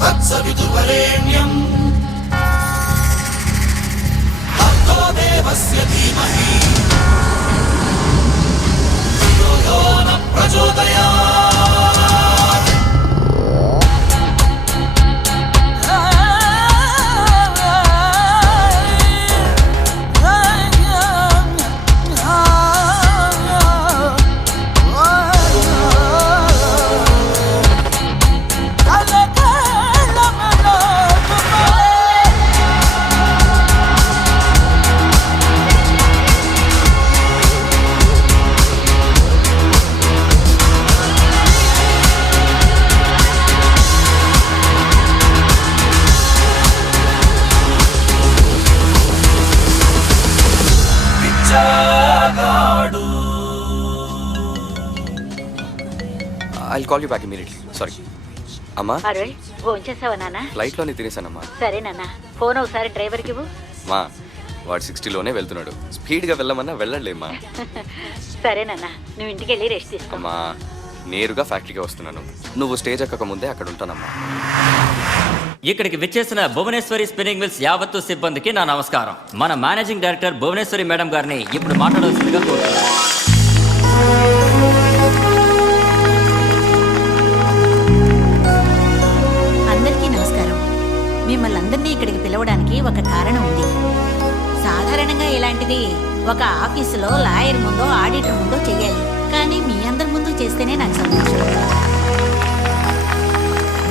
तत्सवितुर्वरेण्यं भर्गो देवस्य धीमहि धियो यो न प्रचोदयात्। I'll call you back immediately. Sorry. అమ్మా అరే ఫోన్ చేసావా నాన్న? ఫ్లైట్లోనే తినేసానమ్మా. సరే నాన్న, ఫోన్ ఒకసారి డ్రైవర్కి ఇవ్వు. మా వాడు 60లోనే వెళ్తున్నాడు. స్పీడ్గా వెళ్ళమన్నా వెళ్ళలేమ్మా. సరే నాన్న, నువ్వు ఇంటికి వెళ్ళి రెస్ట్ తీసుకో. అమ్మా నేరుగా ఫ్యాక్టరీకి వస్తున్నాను. నువ్వు స్టేజ్ ఎక్కక ముందే అక్కడ ఉంటానమ్మా. ఇక్కడికి విచ్చేసిన భువనేశ్వరి స్పిన్నింగ్ మిల్స్ యావత్తు సిబ్బందికి నా నమస్కారం. మన మేనేజింగ్ డైరెక్టర్ భువనేశ్వరి మేడం గారిని ఇప్పుడు మాట్లాడవలసిందిగా కోరుతున్నాను. అందరికీ నమస్కారం. మిమ్మల్ని అందరినీ ఇక్కడికి పిలవడానికి ఒక కారణం ఉంది. సాధారణంగా ఇలాంటిది ఒక ఆఫీసులో లాయర్ ముందో ఆడిటర్ ముందో చెయ్యాలి, కానీ మీ అందరి ముందు చేస్తేనే నాకు సంతోషం.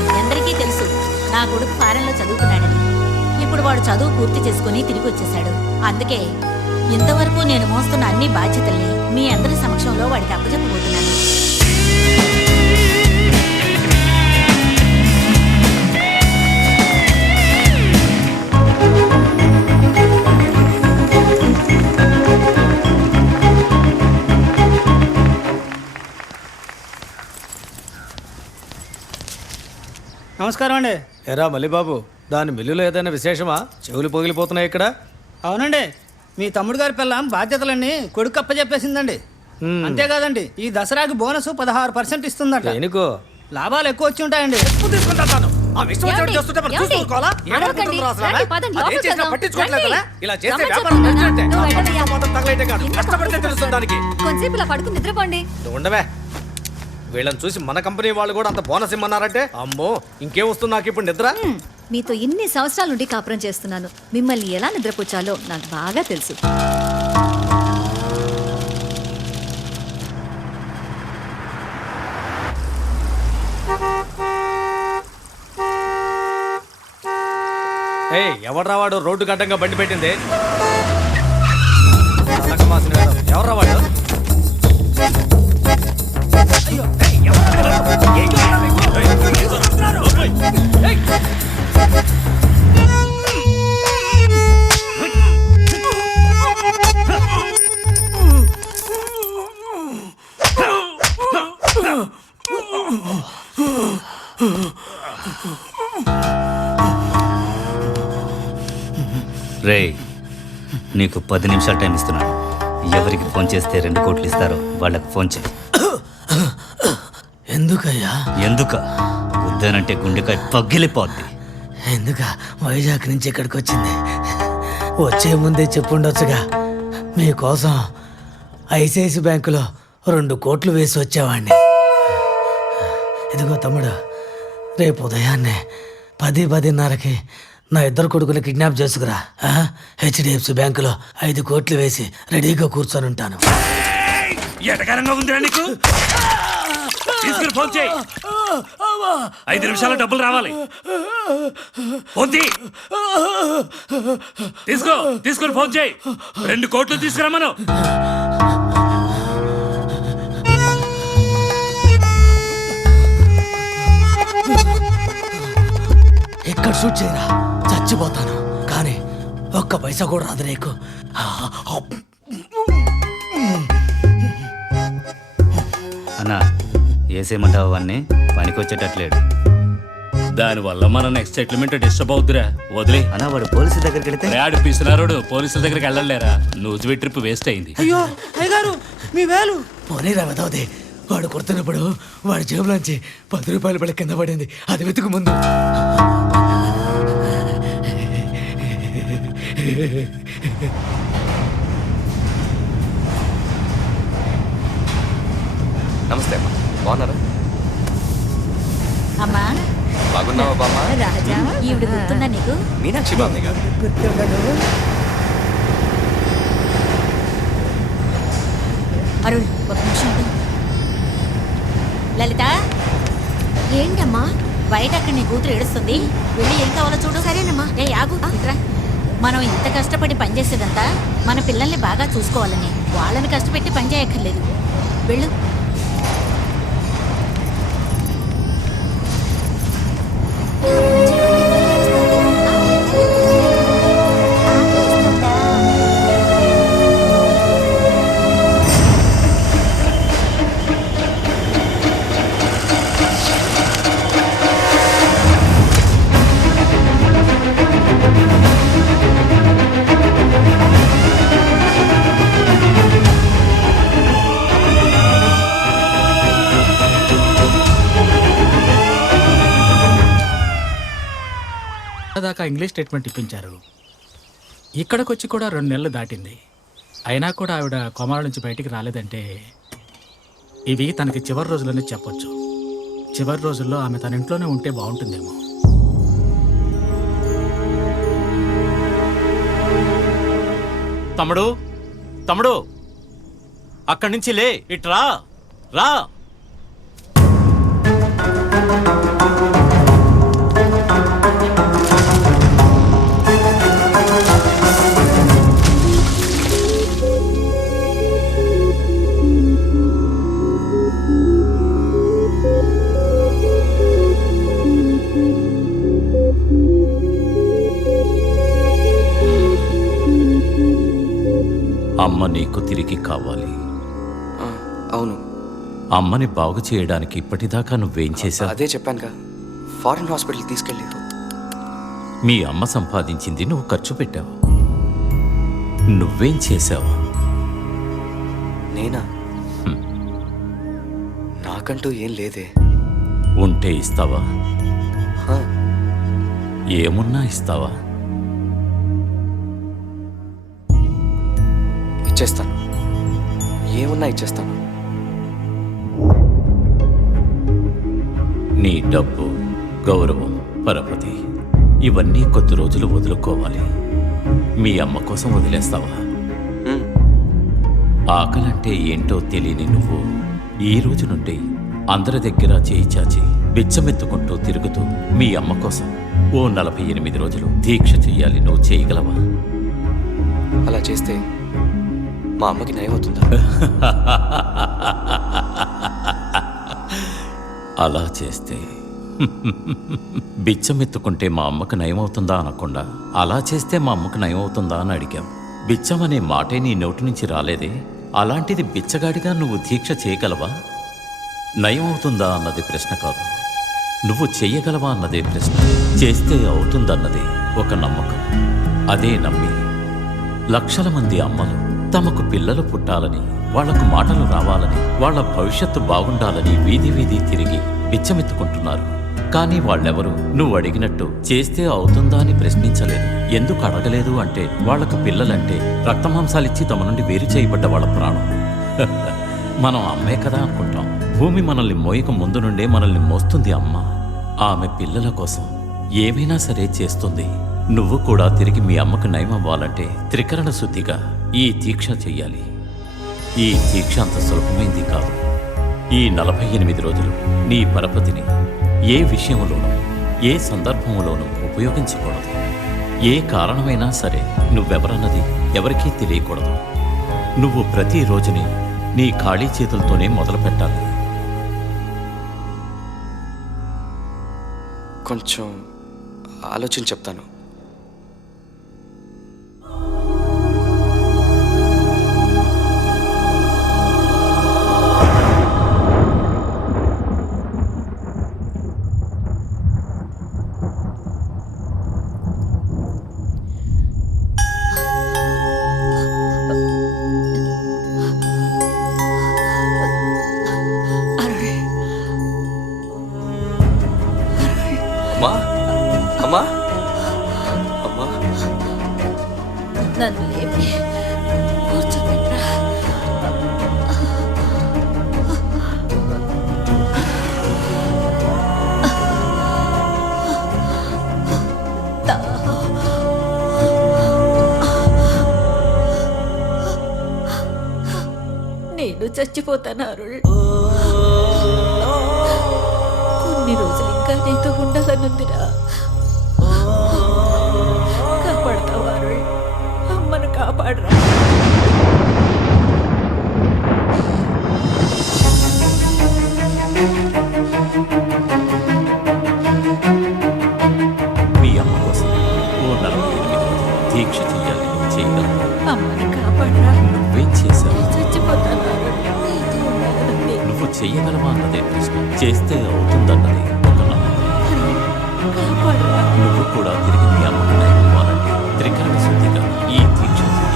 మీ అందరికీ తెలుసు నా కొడుకు ఫారెన్లో చదువుతున్నాడని. ఇప్పుడు వాడు చదువు పూర్తి చేసుకుని తిరిగి వచ్చేశాడు. అందుకే ఇంతవరకు నేను మోస్తున్న అన్ని బాధ్యతల్ని మీ అందరి సమక్షంలో వాడికి అప్పచెప్పబోతున్నాను. నమస్కారం అండి. ఎరా మల్లిబాబు, దాని మిల్లులో ఏదైనా విశేషమా? చెవులు పగిలిపోతున్నాయి ఇక్కడ. అవునండి, మీ తమ్ముడు గారి పిల్లం బాధ్యతలన్నీ కొడుకు అప్పచెప్పేసిందండి. అంతేకాదండి, ఈ దసరాకి బోనస్ 16% ఇస్తుందట. దేనికో లాభాలు ఎక్కువ వచ్చి ఉంటాయండి. ఉండవే, వీళ్ళని చూసి మన కంపెనీ వాళ్ళు కూడా అంత బోనస్ ఇమ్మన్నారంటే అమ్మో ఇంకేం వస్తుంది నాకు ఇప్పుడు నిద్ర. మీతో ఇన్ని సంవత్సరాల నుండి కాపురం చేస్తున్నాను. మిమ్మల్ని ఎలా నిద్రపుచ్చాలో నాకు బాగా తెలుసు. ఎవడ్రా వాడు రోడ్డు గడ్డంగా బండి పెట్టింది? ఎవర్రా వాడు? రే, నీకు 10 నిమిషాలు టైం ఇస్తున్నాను. ఎవరికి ఫోన్ చేస్తే 2 కోట్లు ఇస్తారో వాళ్ళకి ఫోన్ చేయి. ఎందుకయ్యా? ఎందుక? వద్దనంటే గుండెకాయ పగిలిపోద్ది. ఎందుక? వైజాగ్ నుంచి ఇక్కడికి వచ్చింది. వచ్చే ముందే చెప్పుండొచ్చుగా. మీకోసం ఐసిఐసి బ్యాంకులో 2 కోట్లు వేసి వచ్చేవాడిని. ఇదిగో తమ్ముడు, రేపు ఉదయాన్నే 10-10:30కి నా 2 కొడుకులు కిడ్నాప్ చేసుకురా. హెచ్డిఎఫ్సి బ్యాంకులో 5 కోట్లు వేసి రెడీగా కూర్చొని ఉంటాను. ఎటకారంగా ఉందిరా నీకు? తీసుకుని ఫోన్ చేయి. 5 నిమిషాల డబ్బులు రావాలి. తీసుకుని ఫోన్ చేయి. 2 కోట్లు తీసుకురామను. ఎక్కడ షూట్ చేయరా, చచ్చిపోతాను. కానీ 1 పైసా కూడా రాదు నీకు. అన్నా, వేసేయమంటావు? అవన్నీ పనికొచ్చేటట్లేడు. దానివల్ల మన నెక్స్ట్ సెటిల్మెంట్ డిస్టర్బ్ అవుతురా. వదిలే అన్నా వాడు పోలీసు దగ్గరికి వెళితే ఆడు పిసినారోడు పోలీసుల దగ్గరికి వెళ్ళలేరా. న్యూస్ ట్రిప్ వేస్ట్ అయింది. అయ్యో అయ్యగారు మీ వేలు. పోనీరా వెదవది, వాడు కొడుతున్నప్పుడు వాడి జేబులోంచి 10 రూపాయల బిళ్ళ కింద పడింది, అది వెతుకు ముందు. నమస్తే అమ్మా, బాగున్నారా? అమ్మా బాగున్నావా బామ్మ? రాజా, ఈవిడ గుర్తుందా నీకు? మీనాక్షి బామ్మ గారు. అరుణ్, ఒక నిమిషం ఉండు. లలిత, ఏంటమ్మా? బయట అక్కడ నీ కూతురు ఏడుస్తుంది, వెళ్ళి ఏం కావాలో చూడు. సరేనమ్మా. ఏ ఆగు, ఇట్రా. మనం ఇంత కష్టపడి పనిచేసేదంతా మన పిల్లల్ని బాగా చూసుకోవాలని. వాళ్ళని కష్టపెట్టి పని చేయక్కర్లేదు. వెళ్ళు. దాకా ఇంగ్లీష్ స్టేట్మెంట్ ఇప్పించారు. ఇక్కడికి వచ్చి కూడా 2 నెలలు దాటింది. అయినా కూడా ఆవిడ కోమాల నుంచి బయటికి రాలేదంటే ఇవి తనకి చివరి రోజులని చెప్పొచ్చు. చివరి రోజుల్లో ఆమె తన ఇంట్లోనే ఉంటే బాగుంటుందేమో. తమ్ముడు, తమ్ముడు, అక్కడి నుంచి లే, ఇట్రా రా. అమ్మ నీకు తిరిగి కావాలి. అవును. అమ్మని బాగు చేయడానికి ఇప్పటిదాకా నువ్వేం చేశావు? అదే చెప్పానుగా, ఫారెన్ హాస్పిటల్ తీసుకెళ్ళి. మీ అమ్మ సంపాదించింది నువ్వు ఖర్చు పెట్టావు. నువ్వేం చేశావు? నేనా? నాకంటూ ఏం లేదే. ఉంటే ఇస్తావా? హా. ఏమున్నా ఇస్తావా? ఇచ్చేస్తాను, ఏమున్నా ఇచ్చేస్తాను. నీ డబ్బు, గౌరవం, పరపతి ఇవన్నీ కొద్ది రోజులు వదులుకోవాలి. మీ అమ్మ కోసం వదిలేస్తావా? ఆకలంటే ఏంటో తెలియని నువ్వు ఈ రోజు నుండి అందరి దగ్గర చేయి చాచి బిచ్చమెత్తుకుంటూ తిరుగుతూ మీ అమ్మ కోసం ఓ 48 రోజులు దీక్ష చెయ్యాలి. నువ్వు చేయగలవా? అలా చేస్తే మా అమ్మకి నయం అవుతుందా? అలా చేస్తే బిచ్చమెత్తుకుంటే మా అమ్మకు నయమవుతుందా అనకుండా అలా చేస్తే మా అమ్మకు నయమవుతుందా అని అడిగాం. బిచ్చం అనే మాటే నీ నోటి నుంచి రాలేదే. అలాంటిది బిచ్చగాడిగా నువ్వు దీక్ష చేయగలవా? నయమవుతుందా అన్నది ప్రశ్న కాదు, నువ్వు చెయ్యగలవా అన్నదే ప్రశ్న. చేస్తే అవుతుందన్నదే ఒక నమ్మకం. అదే నమ్మి లక్షల మంది అమ్మలు తమకు పిల్లలు పుట్టాలని, వాళ్లకు మాటలు రావాలని, వాళ్ల భవిష్యత్తు బాగుండాలని వీధి వీధి తిరిగి బిచ్చమెత్తుకుంటున్నారు. కానీ వాళ్ళెవరూ నువ్వు అడిగినట్టు చేస్తే అవుతుందా అని ప్రశ్నించలేదు. ఎందుకు అడగలేదు అంటే వాళ్లకు పిల్లలంటే రక్తమాంసాలిచ్చి తమ నుండి వేరు చేయబడ్డ వాళ్ళ ప్రాణం. మనం అమ్మే కదా అనుకుంటాం. భూమి మనల్ని మోయక ముందు నుండే మనల్ని మోస్తుంది అమ్మ. ఆమె పిల్లల కోసం ఏమైనా సరే చేస్తుంది. నువ్వు కూడా తిరిగి మీ అమ్మకు నయం అవ్వాలంటే త్రికరణ శుద్ధిగా ఈ దీక్ష చెయ్యాలి. ఈ దీక్ష అంత సులభమైంది కాదు. ఈ 48 రోజులు నీ పరపతిని ఏ విషయంలోనూ ఏ సందర్భంలోనూ ఉపయోగించకూడదు. ఏ కారణమైనా సరే నువ్వెవరన్నది ఎవరికీ తెలియకూడదు. నువ్వు ప్రతి రోజుని నీ ఖాళీ చేతులతోనే మొదలు పెట్టాలి. కొంచెం ఆలోచించి చెప్తాను. అమ్మా అమ్మా నన్ను లేపి కూర్చోబెట్రా. నేను చచ్చిపోతాను అరుళ్. కొన్ని రోజులు ఇంకా నీతో ఉండాలనుందిరా. కాపాడతావా అరుళ్? అమ్మను కాపాడరా. మీ అమ్మ కోసం ఓ 48 రోజులు దీక్ష చెయ్యాలి. నువ్వు చేయగలవు. అమ్మని కాపాడరా. నువ్వేం చేశావు? చచ్చిపోతాను అరుళ్. నీతో ఉండాలనుంది. నువ్వు చెయ్యగలవా అన్నదే ప్రశ్న. చేస్తే అవుతుందన్నది ఒక నమ్మకం. కాపాడరా. నువ్వు కూడా తిరిగి మీ అమ్మకు నయం ఇవ్వాలంటే త్రికరణ శుద్ధిగా ఈ దీక్ష చెయ్యాలి.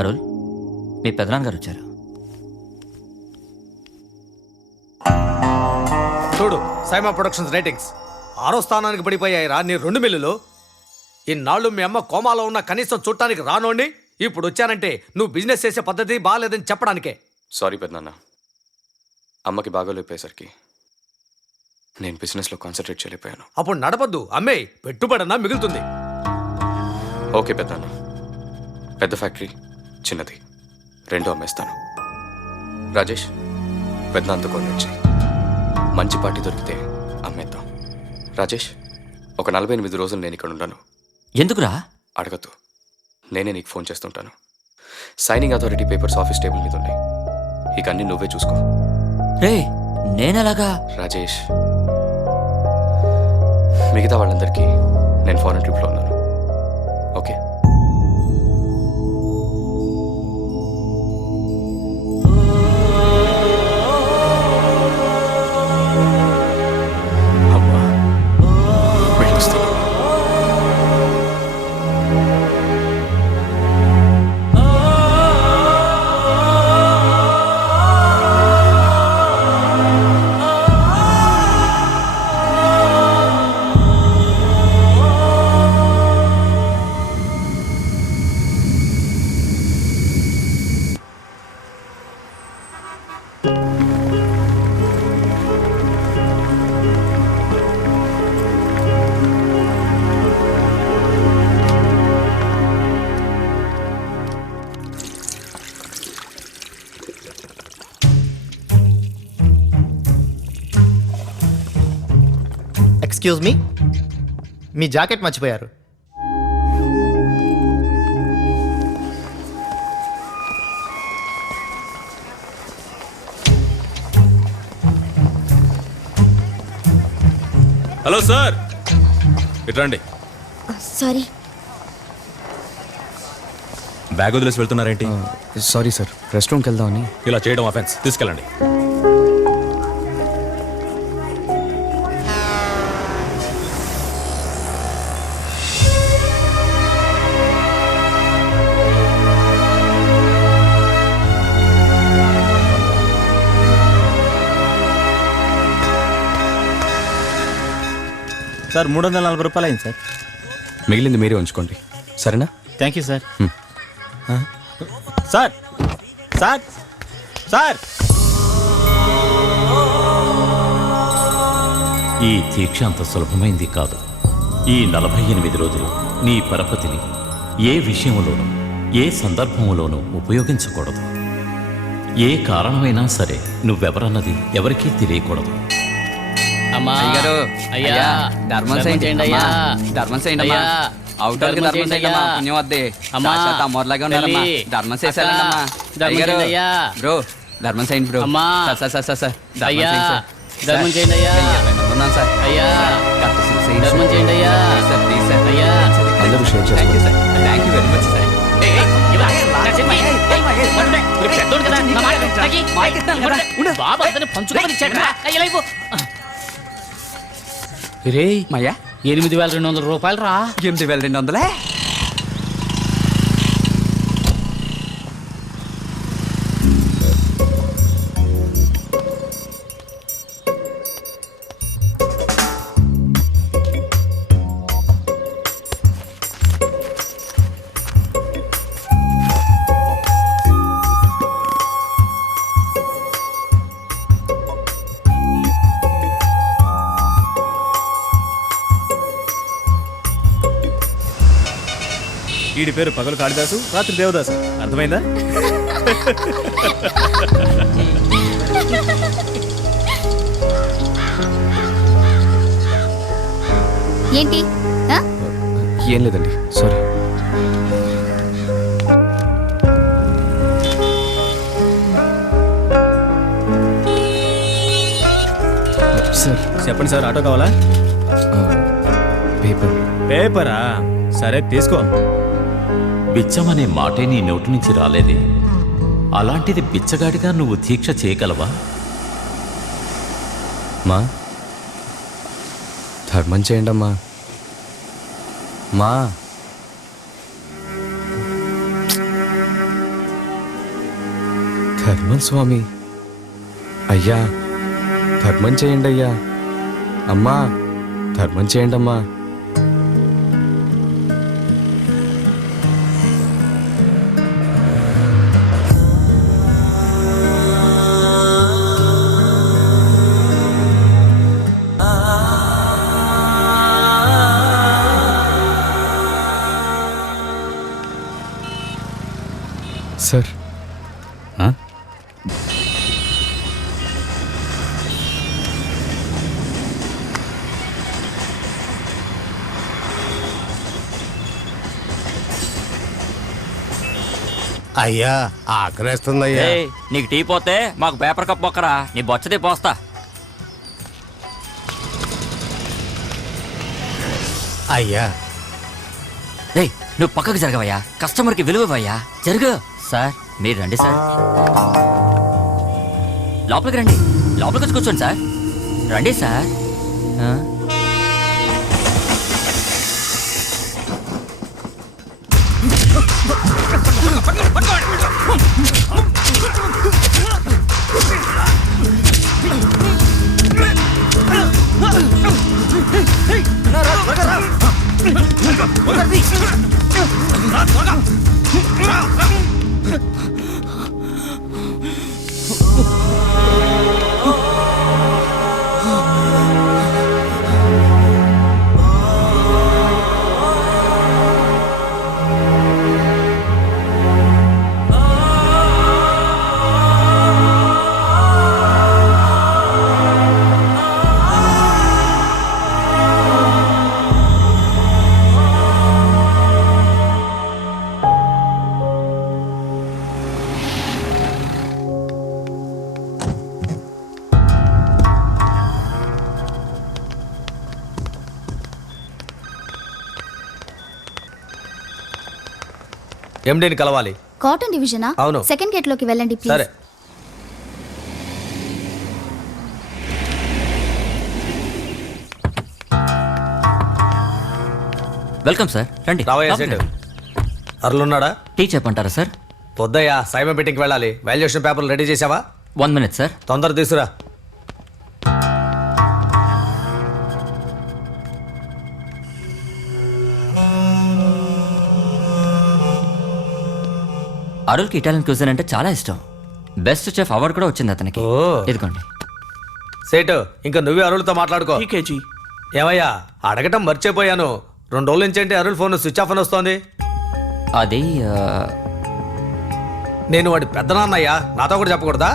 అరుల్, మీ పెదనాన్నగారు వచ్చారు. చూడు సైమా ప్రొడక్షన్స్ రేటింగ్స్ 6వ స్థానానికి పడిపోయాయిరా నీ 2 మిల్లులు. ఇన్నాళ్ళు మీ అమ్మ కోమాలో ఉన్న కనీసం చూడటానికి రానోండి ఇప్పుడు వచ్చానంటే నువ్వు బిజినెస్ చేసే పద్ధతి బాగాలేదని చెప్పడానికే. సారీ పెద్దనాన్న, అమ్మకి బాగోలేకపోయేసరికి నేను బిజినెస్లో కాన్సన్ట్రేట్ చేయలేకపోయాను. అప్పుడు నడపద్దు, అమ్మే పెట్టుబడన్నా మిగులుతుంది. ఓకే పెద్దనాన్న, పెద్ద ఫ్యాక్టరీ చిన్నది 2 అమ్మేస్తాను. రాజేష్, పెద్దనాన్నతో కొనిచ్చి మంచి పార్టీ దొరికితే అమ్మేద్దాం. రాజేష్, ఒక 48 రోజులు నేను ఇక్కడ ఉంటాను. ఎందుకురా? అడగద్దు, నేనే నీకు ఫోన్ చేస్తుంటాను. Signing authority papers office table మీద ఉన్నాయి. ఇక అన్నీ నువ్వే చూసుకో. రే, నేనెలాగా? రాజేష్, మిగతా వాళ్ళందరికీ నేను ఫారెన్ ట్రిప్లో ఉన్నాను. ఓకే? అమ్మా, వెళ్ళొస్తాను. ఎక్స్క్యూజ్ మీ, మీ జాకెట్ మర్చిపోయారు. హలో సార్, ఇట్రండి. సారీ. బ్యాగ్ వదిలేసి వెళ్తున్నారేంటి? సారీ సార్, రెస్ట్ రూమ్కి వెళ్దామని. ఇలా చేయడం అఫెన్స్, తీసుకెళ్ళండి. సార్ 340 రూపాయలు అయింది సార్. మిగిలింది మీరే ఉంచుకోండి, సరేనా? Thank you sir. Sir sir sir ఈ దీక్ష అంత సులభమైంది కాదు. ఈ 48 రోజులు నీ పరపతిని ఏ విషయంలోనూ ఏ సందర్భంలోనూ ఉపయోగించకూడదు. ఏ కారణమైనా సరే నువ్వెవరన్నది ఎవరికీ తెలియకూడదు. అయ్యగారు, అయ్యా, ధర్మం చేయండి అయ్యా, ధర్మం చేయండి అమ్మా. అవుతారు ధర్మం చేయండి అమ్మా, పుణ్యం వద్దే. అమ్మోర్లాగా ఉండాలమ్మా, ధర్మం చేసేయాలమ్మా. అయ్యగారు, బ్రో ధర్మం చేయండి bro. Sir sir sir sir ధర్మం చేయండి అయ్యా. ఉన్నాను సార్. అయ్యా ధర్మం చేయండి అయ్యా. Sir please sir. అయ్యా అందరూ షేర్ చేయండి. Thank you sir, thank you very much sir. రే మయ్యా 8,200 రూపాయలు రా. 8,200. వీడి పేరు పగలు కాళిదాసు, రాత్రి దేవదాసు. అర్థమైందా? ఏంటి ఏం లేదండి, సారీ. సార్ చెప్పండి సార్, ఆటో కావాలా? పేపర్. పేపరా? సరే తీసుకో. బిచ్చమనే మాటే నీ నోటి నుంచి రాలేదే, అలాంటిది బిచ్చగాడిగా నువ్వు దీక్ష చేయగలవా? మా ధర్మం చేయండి అమ్మా. మా ధర్మం స్వామి. అయ్యా ధర్మం చేయండి అయ్యా. అమ్మా ధర్మం చేయండి అమ్మా. సార్ అయ్యా ఆకలేస్తుందయ్యా. నీకు టీ పోతే మాకు పేపర్ కప్ బొక్కరా, నీ బొచ్చది పోస్తా. అయ్యా నువ్వు పక్కకు జరగవయ్యా, కస్టమర్కి విలువయ్యా. జరుగు. సార్ మీరు రండి సార్, లోపలికి రండి. లోపలికి వచ్చి కూర్చోండి సార్. రండి సార్. ఎండీని కలవాలి. కాటన్ డివిజనా? అవును. సెకండ్ గేట్ లోకి వెళ్ళండి ప్లీజ్. సరే. వెల్కమ్ సార్, రండి. రావయ్యా సెట్. అరులున్నాడా? టీ చెప్పంటారా సార్? పొద్దయ్యా సైమన్ మీటింగ్కి వెళ్ళాలి. వాల్యుయేషన్ పేపర్లు రెడీ చేసావా? 1 minute సార్. తొందర తీసుకురా. అరుల్కి ఇటాలియన్ క్యూజిన్ అంటే చాలా ఇష్టం. బెస్ట్ చెఫ్ అవార్డు కూడా వచ్చింది అతనికి. ఇదిగోండి. సేటు ఇంకా నువ్వే అరుల్తో మాట్లాడుకో. ఏమయ్యా అడగటం మర్చిపోయాను, 2 రోజుల నుంచి ఏంటి అరుల్ ఫోన్ స్విచ్ ఆఫ్ అని వస్తోంది? అది నేను వాడి పెద్దనాన్నయ్యా, నాతో కూడా చెప్పకూడదా?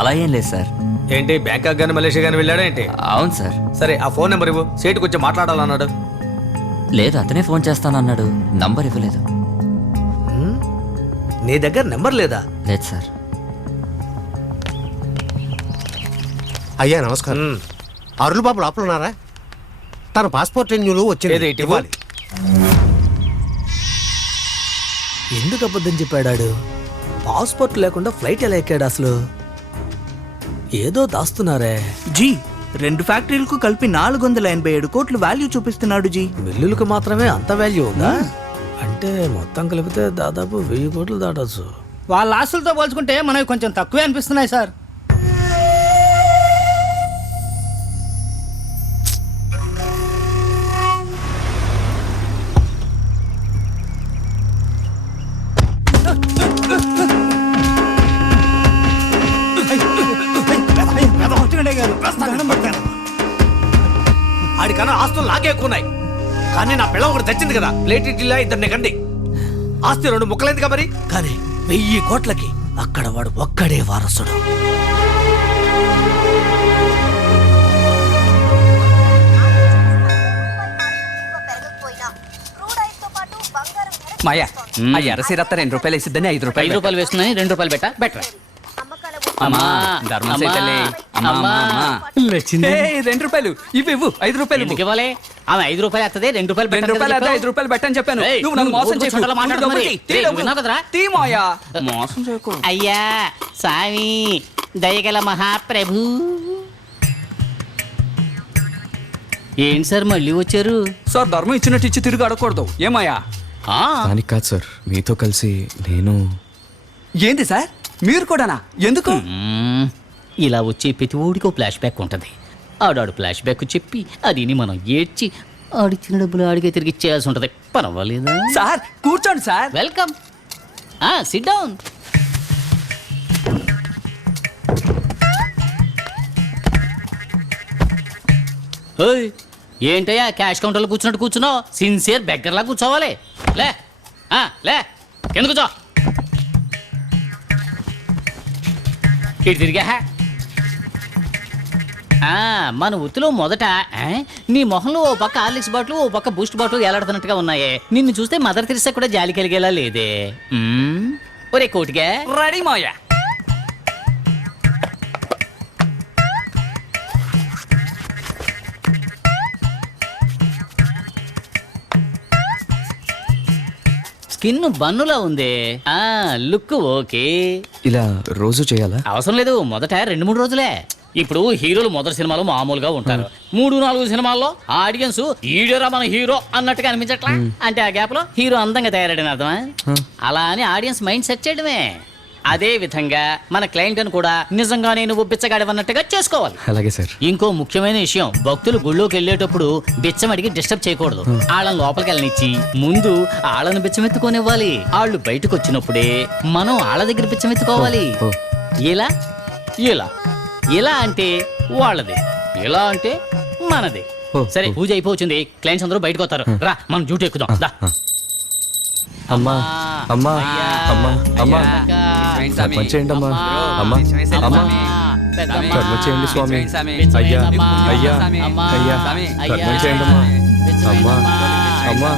అలా ఏం లేదు సార్. ఏంటి బ్యాంకాక్ కానీ మలేషియా కానీ వెళ్ళాడా ఏంటి? అవును సార్. సరే ఆ ఫోన్ నెంబర్ ఇవ్వు, సేటుకి వచ్చి మాట్లాడాలన్నాడు. లేదు, అతనే ఫోన్ చేస్తానన్నాడు, నంబర్ ఇవ్వలేదు. నీ దగ్గర నెంబర్ లేదా? లేదు సార్. అయ్యా నమస్కారం. అరుల్ బాబు లోపల ఉన్నారా? తన పాస్పోర్ట్ రెన్యూలు వచ్చింది, ఇవ్వాలి. ఎందుకు అబద్ధం చెప్పాడాడు? పాస్పోర్ట్ లేకుండా ఫ్లైట్ ఎలా ఎక్కాడు అసలు? ఏదో దాస్తున్నారే. జీ 2 ఫ్యాక్టరీలకు కలిపి 487 కోట్లు వాల్యూ చూపిస్తున్నాడు జీ. మిల్లులకు మాత్రమే అంత వాల్యూ ఉందా? అంటే మొత్తం కలిపితే దాదాపు 1000 కోట్లు దాటచ్చు. వాళ్ళ ఆస్తులతో పోల్చుకుంటే మనకి కొంచెం తక్కువే అనిపిస్తున్నాయి సార్. ఆడికన్నా ఆస్తులు నాకే ఎక్కువ ఉన్నాయి, కానీ నా పిల్ల ఒకటి తెచ్చింది కదా, ప్లేట్ ఇడ్లీలా ఇద్దరిని కండి. ఆస్తి 2 ముక్కలైందిగా మరి. కానీ 1000 కోట్లకి అక్కడ వాడు ఒక్కడే వారసుడు. మాయా ఆ ఎర్రసీరత్త 2 రూపాయలు వేసిద్దని 5 రూపాయలు 5 రూపాయలు వేస్తున్నాయి, 2 రూపాయలు పెట్టా బెటర్. అమ్మా ధర్మం సైతలే. అమ్మా అమ్మా 2 రూపాయలు ఇవి ఇవ్వు. 5 రూపాయలు ఎందుకు ఇవ్వాలి? ఆమె 5 రూపాయలు ఎత్తదే, 2 రూపాయలు 2 రూపాయలు అయితే 5 రూపాయలు పెట్టని చెప్పాను. నువ్వు నన్ను మోసం చేయకు. తీ మాయా, మోసం చేయకు. అయ్యా స్వామి దయగల మహాప్రభు. ఏంటి సార్ మళ్ళీ వచ్చారు? సార్ ధర్మం ఇచ్చినట్టు ఇచ్చి తిరిగి అడగకూడదు. ఏమాయా? దానికి కాదు సార్, మీతో కలిసి నేను. ఏంది సార్ మీరు కూడానా? ఎందుకు? ఇలా వచ్చే ప్రతి ఊడికి ఫ్లాష్ బ్యాక్ ఉంటుంది. ఆడాడు ఫ్లాష్ బ్యాక్ చెప్పి అదిని మనం ఏడ్చి ఆడిచ్చిన డబ్బులు ఆడికే తిరిగి ఇచ్చేయాల్సి ఉంటుంది. పర్వాలేదా సార్? కూర్చోండి సార్. వెల్కమ్. SIT down. ఏంటయ్యా క్యాష్ కౌంటర్లో కూర్చున్నట్టు కూర్చున్నావు? సిన్సియర్ బెగ్గర్లా కూర్చోవాలి. లే లే కింద కూర్చో. ఇటు తిరిగా మన వృత్తిలో మొదట నీ మొహంలో ఓ పక్క హార్లిక్స్ బాటిల్, ఓ పక్క బూస్ట్ బాటిల్ ఎలాడుతున్నట్టుగా ఉన్నాయే. నిన్ను చూస్తే మదర్ తెరిసా కూడా జాలి కలిగేలా లేదే. ఒరే కోటిగా రెడీ మాయా. స్కిన్ బన్నులా ఉంది. Look okay. ఇలా రోజు చేయాలా? అవసరం లేదు, మొదట 2-3 రోజులే. ఇప్పుడు హీరోలు మొదటి సినిమాలో మామూలుగా ఉంటారు, 3-4 సినిమాల్లో ఆడియన్స్ ఈడోరా మన హీరో అన్నట్టుగా అనిపించట్లా. అంటే ఆ గ్యాప్ లో హీరో అందంగా తయారడిన అర్థమా? అలా అని ఆడియన్స్ మైండ్ సెట్ చేయడమే. అదే విధంగా మన క్లయింట్ ని కూడా నిజంగానే నువ్వు బిచ్చగాడవన్నట్టుగా చేసుకోవాలి. అలాగే సార్. ఇంకో ముఖ్యమైన విషయం, భక్తులు గుళ్ళోకి వెళ్ళేటప్పుడు బిచ్చం అడిగి డిస్టర్బ్ చేయకూడదు. వాళ్ళని లోపలికి వెళ్ళనిచ్చి ముందు వాళ్ళని బిచ్చమెత్తుకోనివ్వాలి. వాళ్ళు బయటకు వచ్చినప్పుడే మనం వాళ్ళ దగ్గర బిచ్చమెత్తుకోవాలి. ఇలా ఇలా ఇలా అంటే వాళ్ళది, ఇలా అంటే మనది. సరే పూజ అయిపోతుంది, క్లయింట్స్ అందరూ బయటకు వస్తారు. రా మనం డ్యూటీ ఎక్కుదాం. అమ్మా అమ్మా అమ్మా అమ్మా కర్మ చేయండి అమ్మా. అమ్మా అమ్మా కర్మ చేయండి స్వామి. అయ్యా అయ్యా అయ్యా కర్మ చేయండి అమ్మా. అమ్మా అమ్మా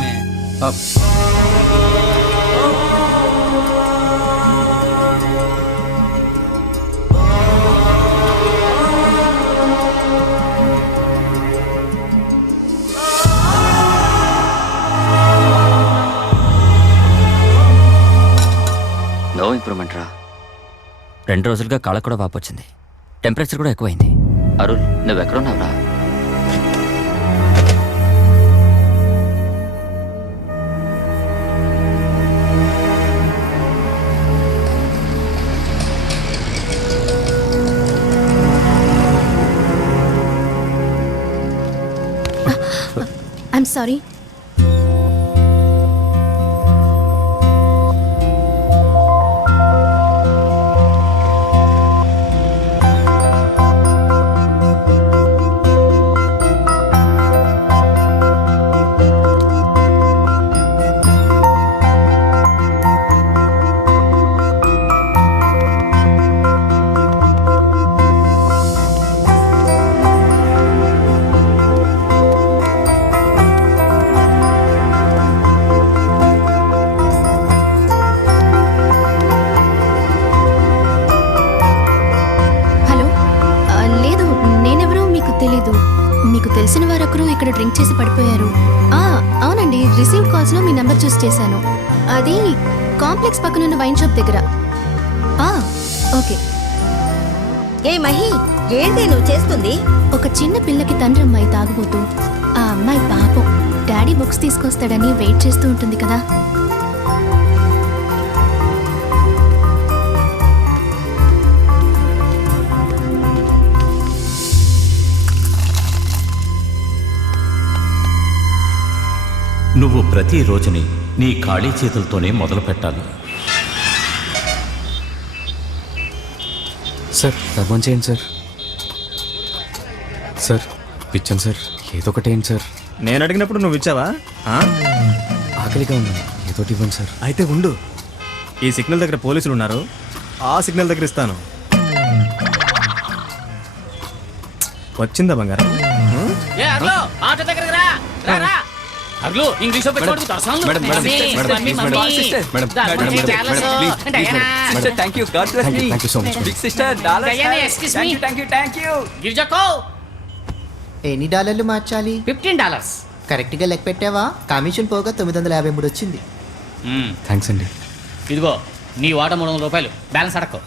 నో ఇంప్రూవ్మెంట్ రా. 2 రోజులుగా కాళ్ళకు కూడా వాపు వచ్చింది, టెంపరేచర్ కూడా ఎక్కువైంది. అరుణ్ నువ్వు ఎక్కడున్నావురా? I'm sorry. తెలిసిన వారొకరు ఇక్కడ డ్రింక్ చేసి పడిపోయారు. అవునండి, రిసీవ్డ్ కాల్స్ లో మీ నెంబర్ చూస్ చేశాను. అది కాంప్లెక్స్ పక్కనున్న వైన్ షాప్ దగ్గర. ఓకే. ఏ మహి, ఏంటి నువ్వు చేస్తుంది? ఒక చిన్న పిల్లకి తండ్రి అమ్మాయి తాగుబోతూ. ఆ అమ్మాయి పాపం డాడీ బుక్స్ తీసుకొస్తాడని వెయిట్ చేస్తూ ఉంటుంది కదా. నువ్వు ప్రతి రోజుని నీ ఖాళీ చేతులతోనే మొదలు పెట్టాలి. సార్ ధర్మం చేయండి సార్. సార్ పిచ్చాను సార్, ఏదో ఒకటి ఏంటి సార్. నేను అడిగినప్పుడు నువ్వు ఇచ్చావా? ఆకలిగా ఉన్నాను, ఏదోటి ఇవ్వండి సార్. అయితే ఉండు, ఈ సిగ్నల్ దగ్గర పోలీసులు ఉన్నారు, ఆ సిగ్నల్ దగ్గర ఇస్తాను. వచ్చిందా బంగారం? ఎన్ని డాలర్లు మార్చాలి? $15. కరెక్ట్ గా లెక్క పెట్టావా? కమిషన్ పోగా 953 వచ్చింది. థ్యాంక్స్ అండి. ఇదిగో నీ వాట $300, బ్యాలెన్స్ అడక్కో.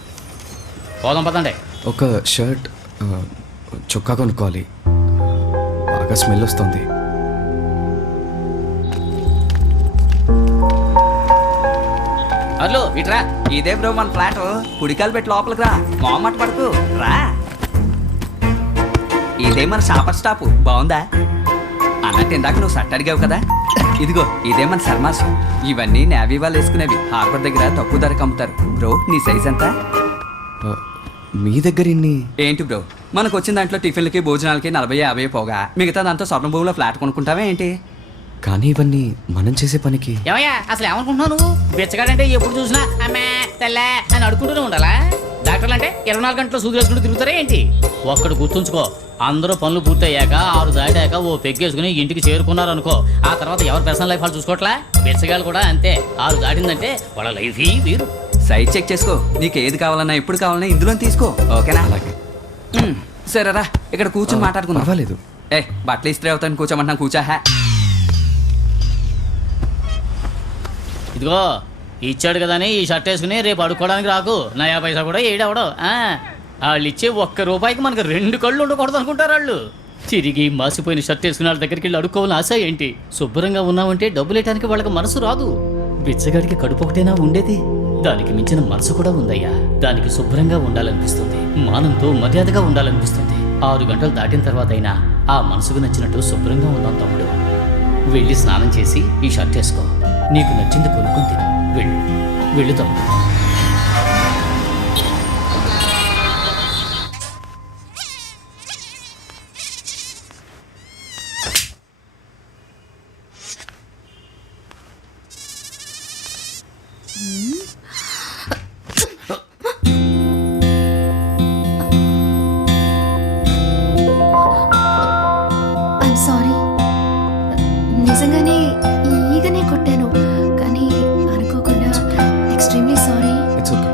పోదాం పదండి. ఒక షర్ట్, చొక్కా కొనుక్కోవాలి, బాగా స్మెల్ వస్తుంది. హలో ఇట్రా, ఇదే బ్రో మన ఫ్లాట్. కుడికాలు పెట్టి లోపలికి రా, మొహమాట పడుకు రా. ఇదే మన షాపర్ స్టాప్, బాగుందా? అన్నట్టు ఇందాక నువ్వు షర్ట్ అడిగావు కదా, ఇదిగో ఇదే మన శర్మాస్. ఇవన్నీ నేవీ వాళ్ళు వేసుకునేవి, హార్బర్ దగ్గర తక్కువ ధరకు అమ్ముతారు. బ్రో నీ సైజ్ ఎంత? మీ దగ్గర ఇన్ని ఏంటి బ్రో, మనకు వచ్చిన దాంట్లో టిఫిన్లకి భోజనాలకి 40-50 పోగా మిగతా దాంతో స్వర్ణ భూమిలో ఫ్లాట్ కొనుక్కుంటావే ఏంటి? కానీ ఇవన్నీ మనం చేసే పనికి. ఏమయ్యా అసలు ఏమనుకుంటున్నావు నువ్వు? బెచ్చగాడంటే ఎప్పుడు చూసినా అమ్మే తెల్లే అని అడుకుంటూనే ఉండాలా? డాక్టర్లు అంటే 24 గంటలు సూది వేసుకుంటూ తిరుగుతారా ఏంటి? ఒక్కడు గుర్తుంచుకో, అందరూ పనులు పూర్తయ్యాక 6 దాటాక ఓ పెగ్గేసుకుని ఇంటికి చేరుకున్నారు అనుకో, ఆ తర్వాత ఎవరి పర్సనల్ లైఫ్ వాళ్ళు చూసుకోవట్లా? బెచ్చగాళ్ళు కూడా అంతే, 6 దాటిందంటే వాళ్ళ లైఫ్ వీరు. సైజ్ చెక్ చేసుకో, నీకు ఏది కావాలన్నా ఎప్పుడు కావాలన్నా ఇందులో తీసుకో, ఓకేనా? అలాగే. సరేరా, ఇక్కడ కూర్చొని మాట్లాడుకుందాం. పర్వాలేదు. బట్టలు ఇస్త్రీ అవుతాను, కూర్చోమంటున్నా, కూర్చో. ఇదిగో ఇచ్చాడు కదా అని ఈ షర్ట్ వేసుకుని రేపు అడుక్కోవడానికి రాకు. 90 పైసా కూడా ఏడవడం. వాళ్ళు ఇచ్చే ₹1 మనకు 2 కళ్ళు ఉండకూడదు అనుకుంటారు వాళ్ళు. తిరిగి మాసిపోయిన షర్ట్ వేసుకుని వాళ్ళ దగ్గరికి వెళ్ళి అడుక్కోవాలని ఆశ ఏంటి? శుభ్రంగా ఉన్నామంటే డబ్బులు వేయడానికి వాళ్ళకి మనసు రాదు. బిచ్చగాడికి కడుపు ఒకటేనా ఉండేది? దానికి మించిన మనసు కూడా ఉందయ్యా. దానికి శుభ్రంగా ఉండాలనిపిస్తుంది, మానంతో మర్యాదగా ఉండాలనిపిస్తుంది. 6 గంటలు దాటిన తర్వాత అయినా ఆ మనసుకు నచ్చినట్టు శుభ్రంగా ఉందాం తమ్ముడు. వెళ్ళి స్నానం చేసి ఈ షర్ట్ వేసుకో, నీకు నచ్చింది కొనుక్కొని తిను. వెళ్ళు తమ్ముడు. సారీ, నిజంగానే ఈగనే కొట్టాను, కానీ అనుకోకుండా. Extremely sorry. It's okay.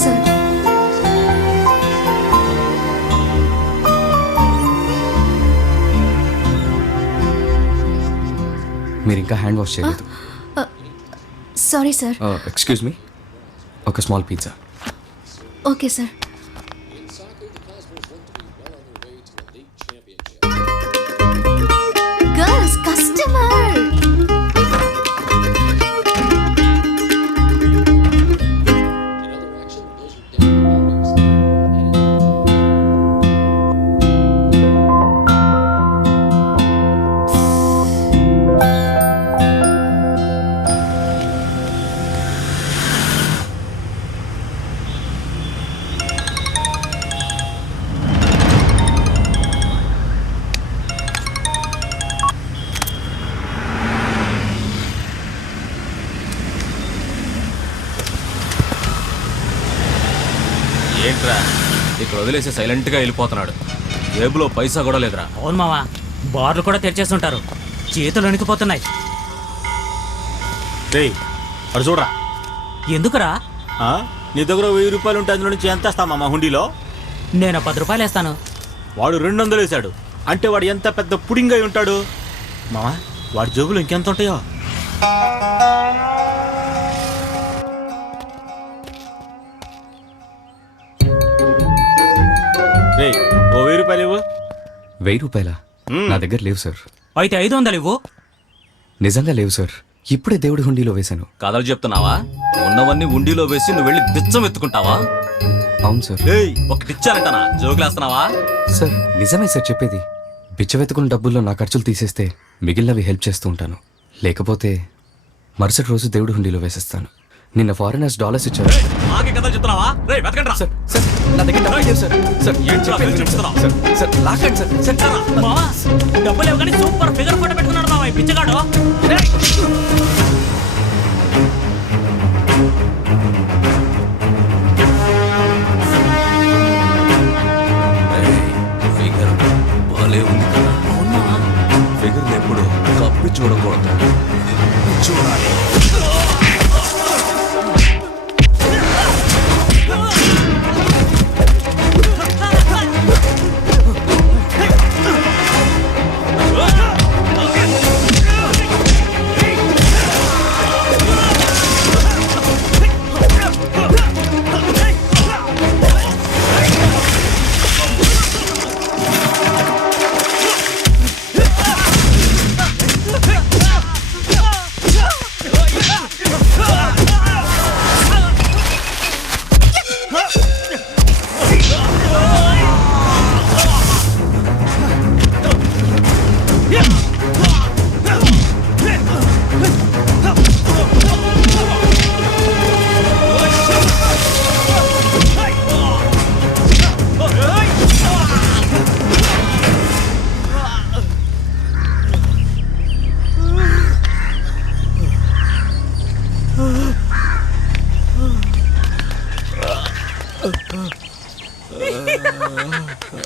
Sir, మీరు ఇంకా హ్యాండ్ వాష్ చేయలేదు. Sorry sir. ఎక్స్క్యూజ్ మీ, ఒక small pizza. Okay sir. Girls customer. ఏంట్రా ఇక్కడ వదిలేసి సైలెంట్గా వెళ్ళిపోతున్నాడు? జేబులో పైసా కూడా లేదురా. అవును మావా, బార్లు కూడా తెరిచేస్తుంటారు, చేతులు వణికిపోతున్నాయి. రేయ్, అడు చూడరా. ఎందుకురా? నీ దగ్గర 1000 రూపాయలు ఉంటే అందులో నుంచి ఎంత వేస్తామా హుండీలో? నేను 10 రూపాయలు వేస్తాను. వాడు 200 వేశాడు అంటే వాడు ఎంత పెద్ద పుడింగ్ అయి ఉంటాడు మావా. వాడి జేబులో ఇంకెంత ఉంటాయో. రే ఓ 1000 రూపాయలు ఇవ్వు. 1000 రూపాయలా? నా దగ్గర లేవు సార్. అయితే 500 ఇవ్వు. నిజంగా లేవు సార్. ఇప్పుడే దేవుడి హుండీలో వేశాను. కథలు చెప్తున్నావా? ఉన్నవన్నీ ఉండిలో వేసి నువ్వు వెళ్ళి బిచ్చం ఎత్తుకుంటావా? అవును సార్. ఒకటిచ్చానంటనా? జోకులేస్తున్నావా? సార్ నిజమే సార్ చెప్పేది. బిచ్చవెత్తుకున్న డబ్బుల్లో నా ఖర్చులు తీసేస్తే మిగిలినవి హెల్ప్ చేస్తూ ఉంటాను. లేకపోతే మరుసటి రోజు దేవుడి హుండీలో వేసేస్తాను. నిన్న ఫారినర్స్ డాలర్స్ ఇచ్చారు. కథలు చెప్తున్నావా? సార్ సార్ నా దగ్గర డబ్బులు లేవు సార్. సార్ సార్ లాకండి సార్. సార్ మావా డబ్బులు ఇవ్వగానే సూపర్ ఫిగర్ ఫోటో పెట్టుకున్నాడు మావా ఈ పిచ్చగాడు. ఫిగర్ భలే ఉంది కదా. ఫిగర్ ఎప్పుడు కప్పి చూడకూడదు, చూడాలి.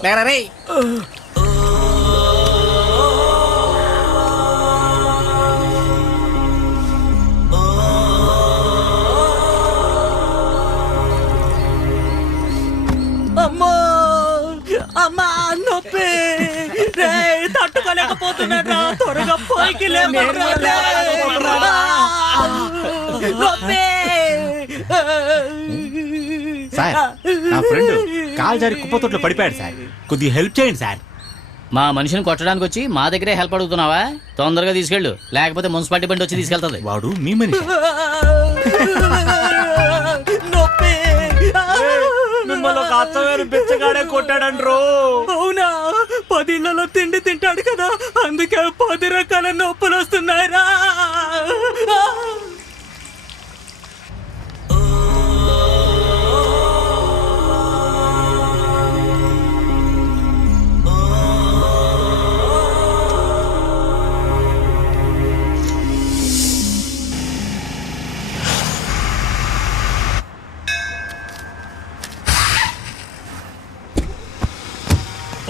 లేరా రే. అమ్మా అమ్మా నొప్పి రే, తట్టుకోలేకపోతున్నాడు. త్వరగా పైకి సార్ నా ఫ్రెండ్ కాలు జారి కుప్పతోట్లో పడిపోయాడు సార్. కొద్దిగా హెల్ప్ చేయండి సార్. మా మనిషిని కొట్టడానికి వచ్చి మా దగ్గరే హెల్ప్ అడుగుతున్నావా? తొందరగా తీసుకెళ్ళు, లేకపోతే మున్సిపాలిటీ బండి వచ్చి తీసుకెళ్తుంది. వాడు మీ మనిషి. నొప్పి మిమ్మల్ని ఒక అత్తవేరు బిచ్చగాడే కొట్టాడండ్రో. అవునా? 10 ఇళ్లలో తిండి తింటాడు కదా, అందుకే 10 రకాల నొప్పులు వస్తున్నాయిరా.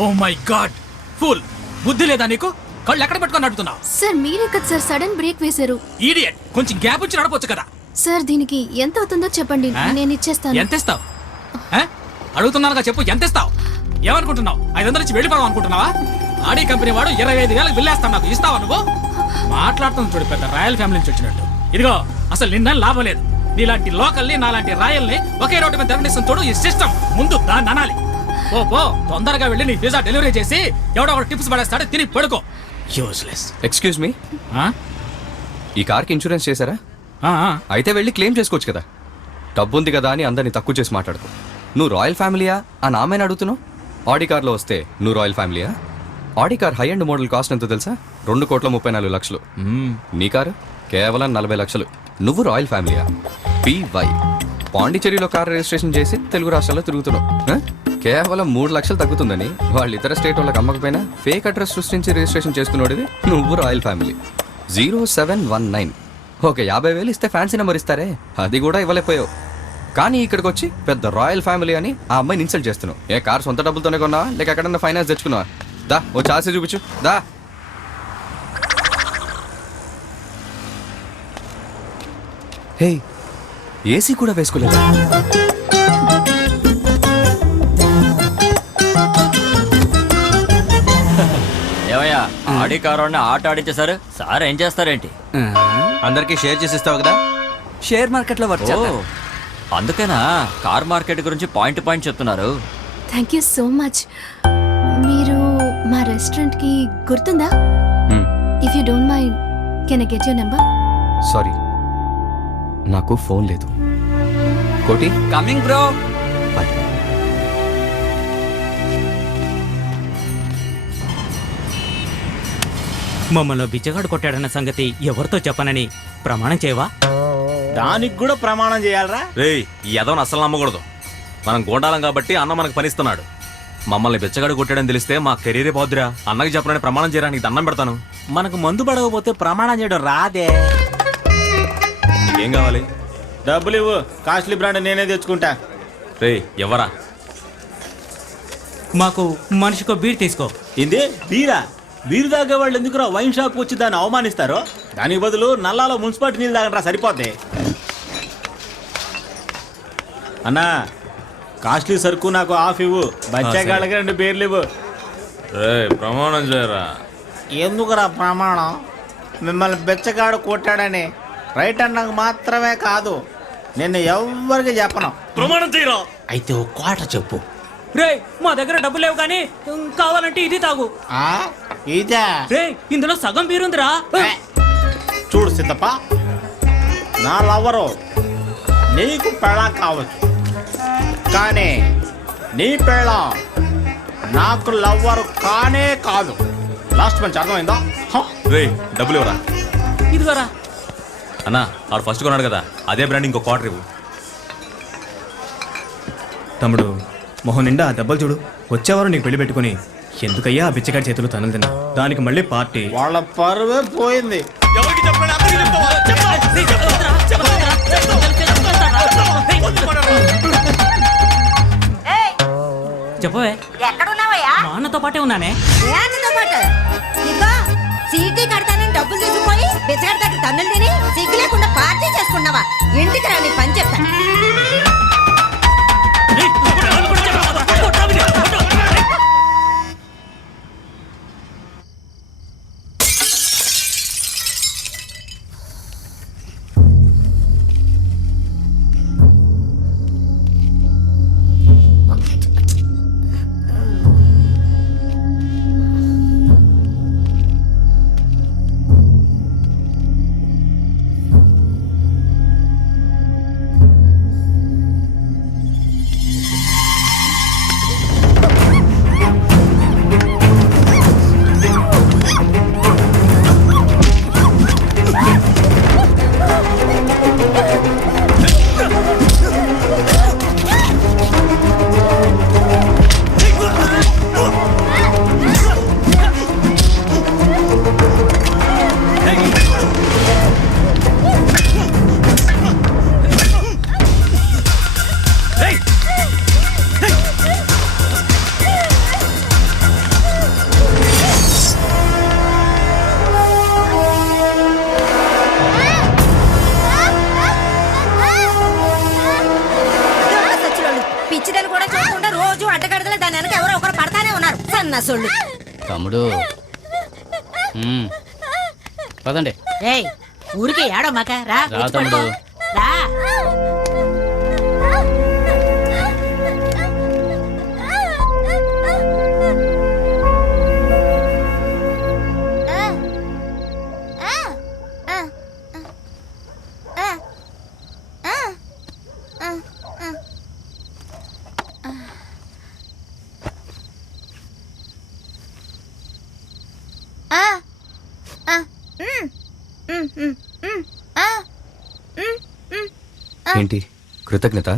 ఓ మై గాడ్, ఫుల్ బుద్ధి లేదా నీకు? కళ్ళు ఎక్కడ పెట్టుకొని నడుపుతున్నావు? సార్ మీరే కదా సార్ సడన్ బ్రేక్ వేశారు. ఈడియట్, కొంచెం గ్యాప్ వచ్చి నడపొచ్చు కదా. సార్ దీనికి ఎంత అవుతుందో చెప్పండి, నేను ఇచ్చేస్తాను. ఎంత ఇస్తావు? అడుగుతున్నానుగా చెప్పు, ఎంత ఇస్తావు? ఏమనుకుంటున్నావు? 500 ఇచ్చి వెళ్ళిపోదాం అనుకుంటున్నావా? ఆడి కంపెనీ వాడు 25,000 బిల్లేస్తాను, నాకు ఇస్తావా నువ్వు? మాట్లాడుతుంది చూడు పెద్ద రాయల్ ఫ్యామిలీ నుంచి వచ్చినట్టు. ఇదిగో అసలు నిన్న లాభం లేదు. నీలాంటి లోకల్ని నాలాంటి రాయల్ని ఒకే రోడ్డు మీద తిరగనిస్తాం చూడు. ఈ సిస్టమ్ ముందు దాన్ని అనాలి. పో తొందరగా వెళ్ళి నీ పిజ్జా డెలివరీ చేసి ఎవడో ఒక టిప్స్ పడేస్తాడు, తిని పడుకో. యూస్లెస్. ఎక్స్క్యూజ్ మీ, ఈ కార్కి ఇన్సూరెన్స్ చేశారా? అయితే వెళ్ళి క్లెయిమ్ చేసుకోవచ్చు కదా. డబ్బు ఉంది కదా అని అందరినీ తక్కువ చేసి మాట్లాడుకో. నువ్వు రాయల్ ఫ్యామిలీయా అని ఆమెను అడుగుతున్నావు? ఆడి కార్లో వస్తే నువ్వు రాయల్ ఫ్యామిలీయా? Audi car high end model cost ఎంతో తెలుసా? 2,34,00,000. నీ కారు కేవలం 40 లక్షలు. నువ్వు రాయల్ ఫ్యామిలీయా? PY పాండిచేరిలో కార్ రిజిస్ట్రేషన్ చేసి తెలుగు రాష్ట్రాల్లో తిరుగుతున్నావు. కేవలం 3 లక్షలు తగ్గుతుందని వాళ్ళు ఇతర స్టేట్ వాళ్ళకి అమ్మకపోయినా ఫేక్ అడ్రస్ సృష్టించి రిజిస్ట్రేషన్ చేసుకునేది నువ్వు రాయల్ ఫ్యామిలీ. 0719. ఓకే, 50,000 ఇస్తే ఫ్యాన్సీ నెంబర్ ఇస్తారే, అది కూడా ఇవ్వలేకపోయావు. కానీ ఇక్కడికి వచ్చి పెద్ద రాయల్ ఫ్యామిలీ అని ఆ అమ్మాయిని ఇన్సల్ట్ చేస్తున్నావు. ఏ కార్ సొంత డబ్బులతోనే కొన్నావా లేక ఎక్కడన్నా ఫైనాన్స్ తెచ్చుకున్నావా? దా ఓ చాసీ చూపించు దా. హే, ఏసీ కూడా వేసుకోలేదు. ఏమయ్యా ఆడి కారు ఆట ఆడించేశారు సార్ ఏం చేస్తారేంటి? అందరికీ షేర్ చేసి ఇస్తావు కదా. షేర్ మార్కెట్లో వర్క్ చేస్తారు. అందుకేనా కార్ మార్కెట్ గురించి పాయింట్ పాయింట్ చెప్తున్నారు. Thank you so much. మీరు మా రెస్టారెంట్కి గుర్తుందా? If you don't mind can I get your number? Sorry, నాకు ఫోన్ లేదు. కోటి కమింగ్ బ్రో. మమ్మల్ని బిచ్చగాడు కొట్టాడన్న సంగతి ఎవరితో చెప్పనని ప్రమాణం చేయవా? దానికి కూడా ప్రమాణం చేయాలరా? రేయ్, ఈ యదవని అసలు నమ్మకూడదు. మనం గోండాలం కాబట్టి అన్న మనకు పనిస్తున్నాడు. మమ్మల్ని బిచ్చగాడు కొట్టాడని తెలిస్తే మా కెరీరే పోద్దురా. అన్నకి చెప్పనని ప్రమాణం చేయడానికి దండం పెడతాను. మనకు మందు పడకపోతే ప్రమాణం చేయడం రాదే. ఏం కావాలి? డబ్బులు ఇవ్వు, కాస్ట్లీ బ్రాండ్ నేనే తెచ్చుకుంటా. రేయ్, ఎవరా? మాకు మనిషికో బీర్ తీసుకో. ఏంది బీరా? బీరు తాగే వాళ్ళు ఎందుకురా వైన్ షాప్ వచ్చి దాన్ని అవమానిస్తారు? దానికి బదులు నల్లాలో మున్సిపాలిటీ నీళ్ళు తాగంటారా, సరిపోద్ది. అన్నా, కాస్ట్లీ సరుకు నాకు ఆఫ్ ఇవ్వు. బచ్చాగాళ్ళకి 2 బీర్లు ఇవ్వు. ప్రమాణం చేయరా. ఎందుకురా ప్రమాణం? మిమ్మల్ని బెచ్చగాడు కొట్టాడని రైట్ అన్నకు మాత్రమే కాదు, నిన్ను ఎవ్వరికి చెప్పను. ప్రమాణం చేయరా. అయితే ఓ కోట చెప్పు. రే, మా దగ్గర డబ్బులు లేవు కానీ కావాలంటే ఇది తాగు. ఇదే రే, ఇందులో సగం బీరుందిరా. చూడు సిద్ధప్ప, నా లవ్వరు నీకు పెళ్ళం కావచ్చు, కానీ నీ పెళ్ళం నాకు లవ్వరు కానే కాదు. లాస్ట్ మంచి అర్థమైందా? రేయ్, డబ్బులు ఇవ్వరా. ఇదిగోరా. అన్నా, ఆడు ఫస్ట్ కొన్నాడు కదా, అదే బ్రాండ్ ఇంకో క్వార్టర్ ఇవ్వు. తమ్ముడు, మొహం నిండా ఆ దెబ్బలు చూడు. వచ్చేవారు నీకు పెళ్లి పెట్టుకుని ఎందుకయ్యా ఆ బిచ్చగాడి చేతులు తనలు తిన్నా? దానికి మళ్ళీ పార్టీ. వాళ్ళ పరువే పోయింది. చెప్పవే, ఎక్కడున్నావయ్యా? మా అన్నతో పాటే ఉన్నానే. సీటీ కడతానని డబ్బులు తీసుకుపోయి బిచ్చగాడి దగ్గర తన్నులు తిని సిగ్గు లేకుండా పార్టీ చేసుకున్నావా? ఇంటికి రా, నీ పని చెప్తాను. తమ్ముడు పదండి. ఊరికే ఏడో మాక రా తమ్ముడు. రా. ఏంటి కృతజ్ఞత?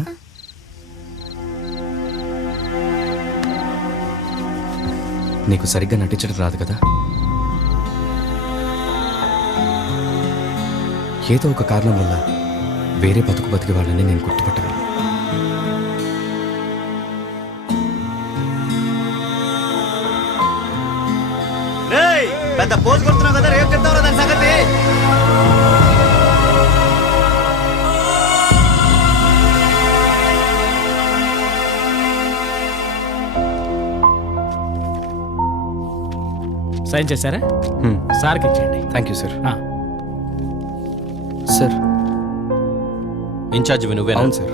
నీకు సరిగ్గా నటించడం రాదు కదా. ఏదో ఒక కారణం వల్ల వేరే బతికే వాళ్ళని నేను గుర్తుపట్టగలను. పెద్ద పోజు కొడుతున్నావు కదా, రేపు చెప్తావు దాని సంగతి. సైన్ చేశారా? సార్కి ఇచ్చేయండి. Thank you sir. Sir incharge నువ్వే? అవును సార్.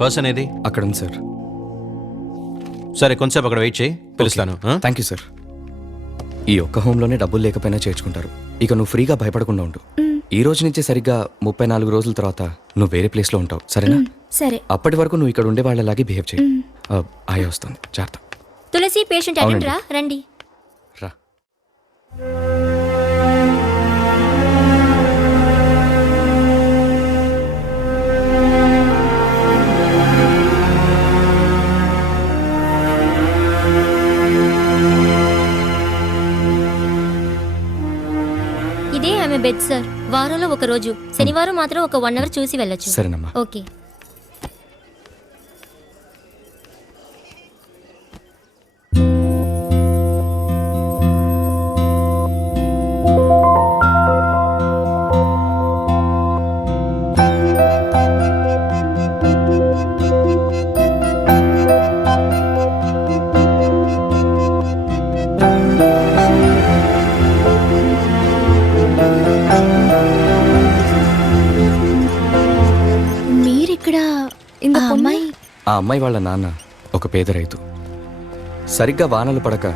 పర్సన్ ఏది? అక్కడ ఉంది సార్. సరే కొంచెంసేపు అక్కడ వెయిట్ చేయి, పిలుస్తాను. Thank you sir. ఈ ఒక్క హోమ్లోనే డబ్బులు లేకపోయినా చేర్చుకుంటారు. ఇక నువ్వు ఫ్రీగా భయపడకుండా ఉండు. ఈ రోజు నుంచి సరిగ్గా 34 రోజుల తర్వాత నువ్వు వేరే ప్లేస్లో ఉంటావు, సరేనా? సరే. అప్పటి వరకు నువ్వు ఇక్కడ ఉండే వాళ్ళలాగే బిహేవ్ చేయి. ఆయా వస్తుంది, జాగ్రత్త. తులసి పేషెంట్ అటెండ్ రా, రండి. రా. ఇదే ఆమె బెడ్ సార్. వారంలో ఒక రోజు, శనివారం మాత్రం ఒక 1 అవర్ చూసి వెళ్ళొచ్చు. సరేనమ్మా. ఓకే. ఆ అమ్మాయి వాళ్ళ నాన్న ఒక పేద రైతు. సరిగ్గా వానలు పడక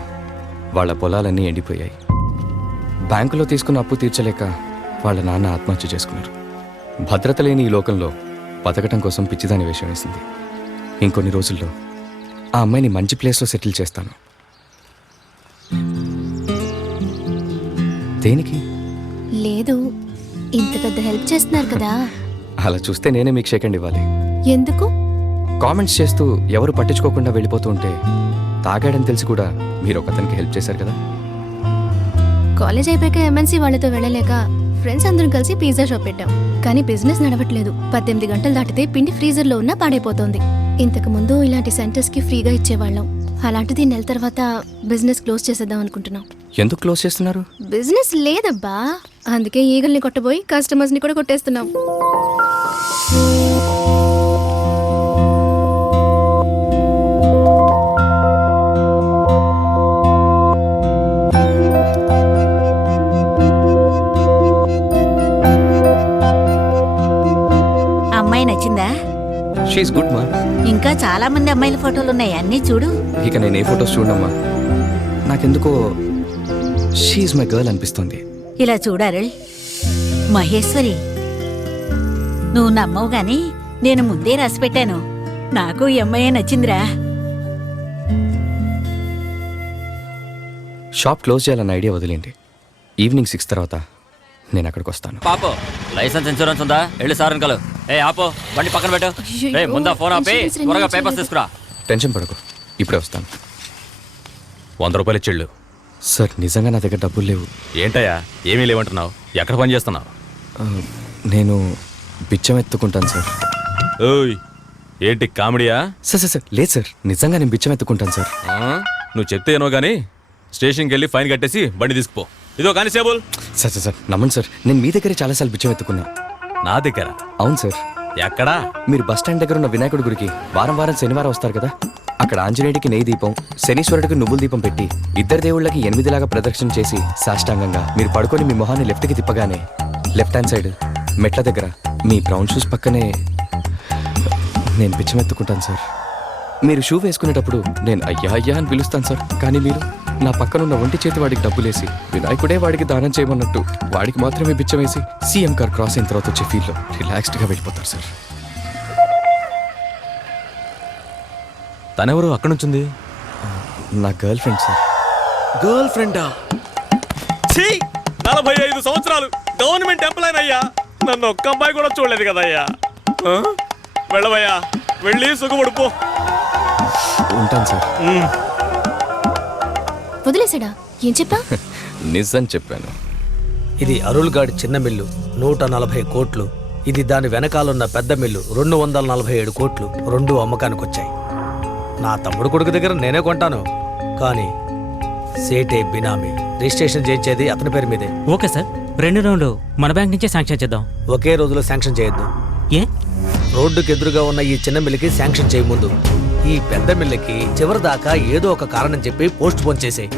వాళ్ళ పొలాలన్నీ ఎండిపోయాయి. బ్యాంకులో తీసుకున్న అప్పు తీర్చలేక వాళ్ళ నాన్న ఆత్మహత్య చేసుకున్నారు. భద్రత లేని ఈ లోకంలో బతకటం కోసం పిచ్చిదాని వేషం వేసింది. ఇంకొన్ని రోజుల్లో ఆ అమ్మాయిని మంచి ప్లేస్లో సెటిల్ చేస్తాను. దేనికి? లేదు, ఇంత పెద్ద హెల్ప్ చేస్తున్నారు కదా. అలా చూస్తే నేనే మీకు షేక్ హ్యాండ్ ఇవ్వాలి. ఎందుకు? కామెంట్స్ చేస్తూ ఎవరు పట్టించుకోకుండా వెళ్ళిపోతూ ఉంటే తాగాడని తెలిసి కూడా మీరు ఒకతనికి హెల్ప్ చేశారు కదా. కాలేజ్ అయిపోయాక ఎంఎన్సీ వాళ్ళతో వెళ్ళలేక ఫ్రెండ్స్ అందరం కలిసి పిజ్జా షాప్ పెట్టాం. కానీ బిజినెస్ నడవట్లేదు. 18 గంటలు దాటితే పిండి ఫ్రీజర్లో ఉన్నా పాడైపోతుంది. ఇంతకు ముందు ఇలాంటి సెంటర్స్కి ఫ్రీగా ఇచ్చేవాళ్ళం. అలాంటిది నెల తర్వాత బిజినెస్ క్లోజ్ చేసేద్దాం అనుకుంటున్నాం. ఎందుకు క్లోజ్ చేస్తున్నారు? బిజినెస్ లేదబ్బా, అందుకే ఈగల్ని కొట్టబోయి కస్టమర్స్ని కూడా కొట్టేస్తున్నాం. షీఈస్ గుడ్ మా. ఇంకా చాలా మంది అమ్మాయిల ఫోటోలు ఉన్నాయి, అన్నీ చూడు. ఇక నేను ఏ ఫొటోస్ చూడమ్మా, నాకెందుకో షీఈస్ మై గర్ల్ అనిపిస్తుంది. ఇలా చూడారు మహేశ్వరి, నువ్వు నమ్మవు గాని నేను ముందే రాసి పెట్టాను. నాకు ఈ అమ్మాయి నచ్చిందిరా. షాప్ క్లోజ్ చేయాలన్న ఐడియా వదిలేండి. ఈవినింగ్ 6 తర్వాత నేను అక్కడికి వస్తాను. పాపో లైసెన్స్ ఇన్సూరెన్స్ ఉందా? వెళ్ళి సార్ కలు. ఏ ఆపో, బండి పక్కన పెట్టు. ఏ ముందా ఫోన్ ఆపి త్వరగా పేపర్స్ తీసుకురా. టెన్షన్ పడకు, ఇప్పుడే వస్తాను. 100 రూపాయలు ఇచ్చిళ్ళు. సార్ నిజంగా నా దగ్గర డబ్బులు లేవు. ఏంటయ్యా ఏమీ లేవంటున్నావు? ఎక్కడ పని చేస్తున్నావు? నేను బిచ్చం ఎత్తుకుంటాను సార్. ఓయ్ ఏంటి కామెడీయా? సార్ సార్ సార్ లేదు సార్, నిజంగా నేను బిచ్చం ఎత్తుకుంటాను సార్. నువ్వు చెప్తే ఏనో కానీ స్టేషన్కి వెళ్ళి ఫైన్ కట్టేసి బండి తీసుకుపో. ఇదో కానిస్టేబుల్. సార్ సార్ సార్ నమ్మండి సార్, నేను మీ దగ్గరే చాలాసార్లు బిచ్చం ఎత్తుకున్నా. నా దగ్గర? అవును సార్. ఎక్కడా? మీరు బస్ స్టాండ్ దగ్గర ఉన్న వినాయకుడి గుడికి వారం శనివారం వస్తారు కదా, అక్కడ ఆంజనేయుడికి నెయ్యి దీపం, శనీశ్వరుడికి నువ్వుల దీపం పెట్టి ఇద్దరు దేవుళ్ళకి 8 లాగా ప్రదక్షిణ చేసి సాష్టాంగంగా మీరు పడుకొని మీ మొహాన్ని లెఫ్ట్కి తిప్పగానే లెఫ్ట్ హ్యాండ్ సైడ్ మెట్ల దగ్గర మీ బ్రౌన్ షూస్ పక్కనే నేను బిచ్చం ఎత్తుకుంటాను సార్. మీరు షూ వేసుకునేటప్పుడు నేను అయ్యా అయ్యా అని పిలుస్తాను సార్, కానీ మీరు నా పక్కనున్న ఒంటి చేతి వాడికి డబ్బులేసి వినాయకుడే వాడికి దానం చేయమన్నట్టు వాడికి మాత్రమే బిచ్చం వేసి సీఎం కార్ క్రాస్ అయిన తర్వాత వచ్చే ఫీల్లో రిలాక్స్డ్గా వెళ్ళిపోతారు సార్. తనెవరు అక్కడ నుంచింది? నా గర్ల్ ఫ్రెండ్ సార్. గర్ల్ ఫ్రెండా? 45 సంవత్సరాలు గవర్నమెంట్ ఎంప్లాయ్ అయ్యా, నన్ను ఒక్క అమ్మాయి కూడా చూడలేదు కదయ్యా. వెళ్ళవయ్యా, వెళ్ళి సుఖపడిపో. ఉంటాను సార్. వదిలేసాడా? ఏం చెప్పా? నిజం చెప్పాను. ఇది అరుల్గాడి చిన్న మిల్లు 140 కోట్లు. ఇది దాని వెనకాలన్న పెద్ద మిల్లు 247 కోట్లు. 2 అమ్మకానికి వచ్చాయి. నా తమ్ముడు కొడుకు దగ్గర నేనే కొంటాను, కానీ సేటే బినామీ. రిజిస్ట్రేషన్ చేయించేది అతని పేరు మీదే. ఓకే సార్, 2 రౌండ్లు మన బ్యాంక్ నుంచే శాంక్షన్ చేద్దాం. ఒకే రోజులో శాంక్షన్ చేయొద్దు. ఏ? రోడ్డుకు ఎదురుగా ఉన్న ఈ చిన్న మిల్లుకి శాంక్షన్ చేయ ముందు ఈ పెద్ద మిల్లుకి చివరి దాకా ఏదో ఒక కారణం చెప్పి పోస్ట్ పోన్ చేసేయి.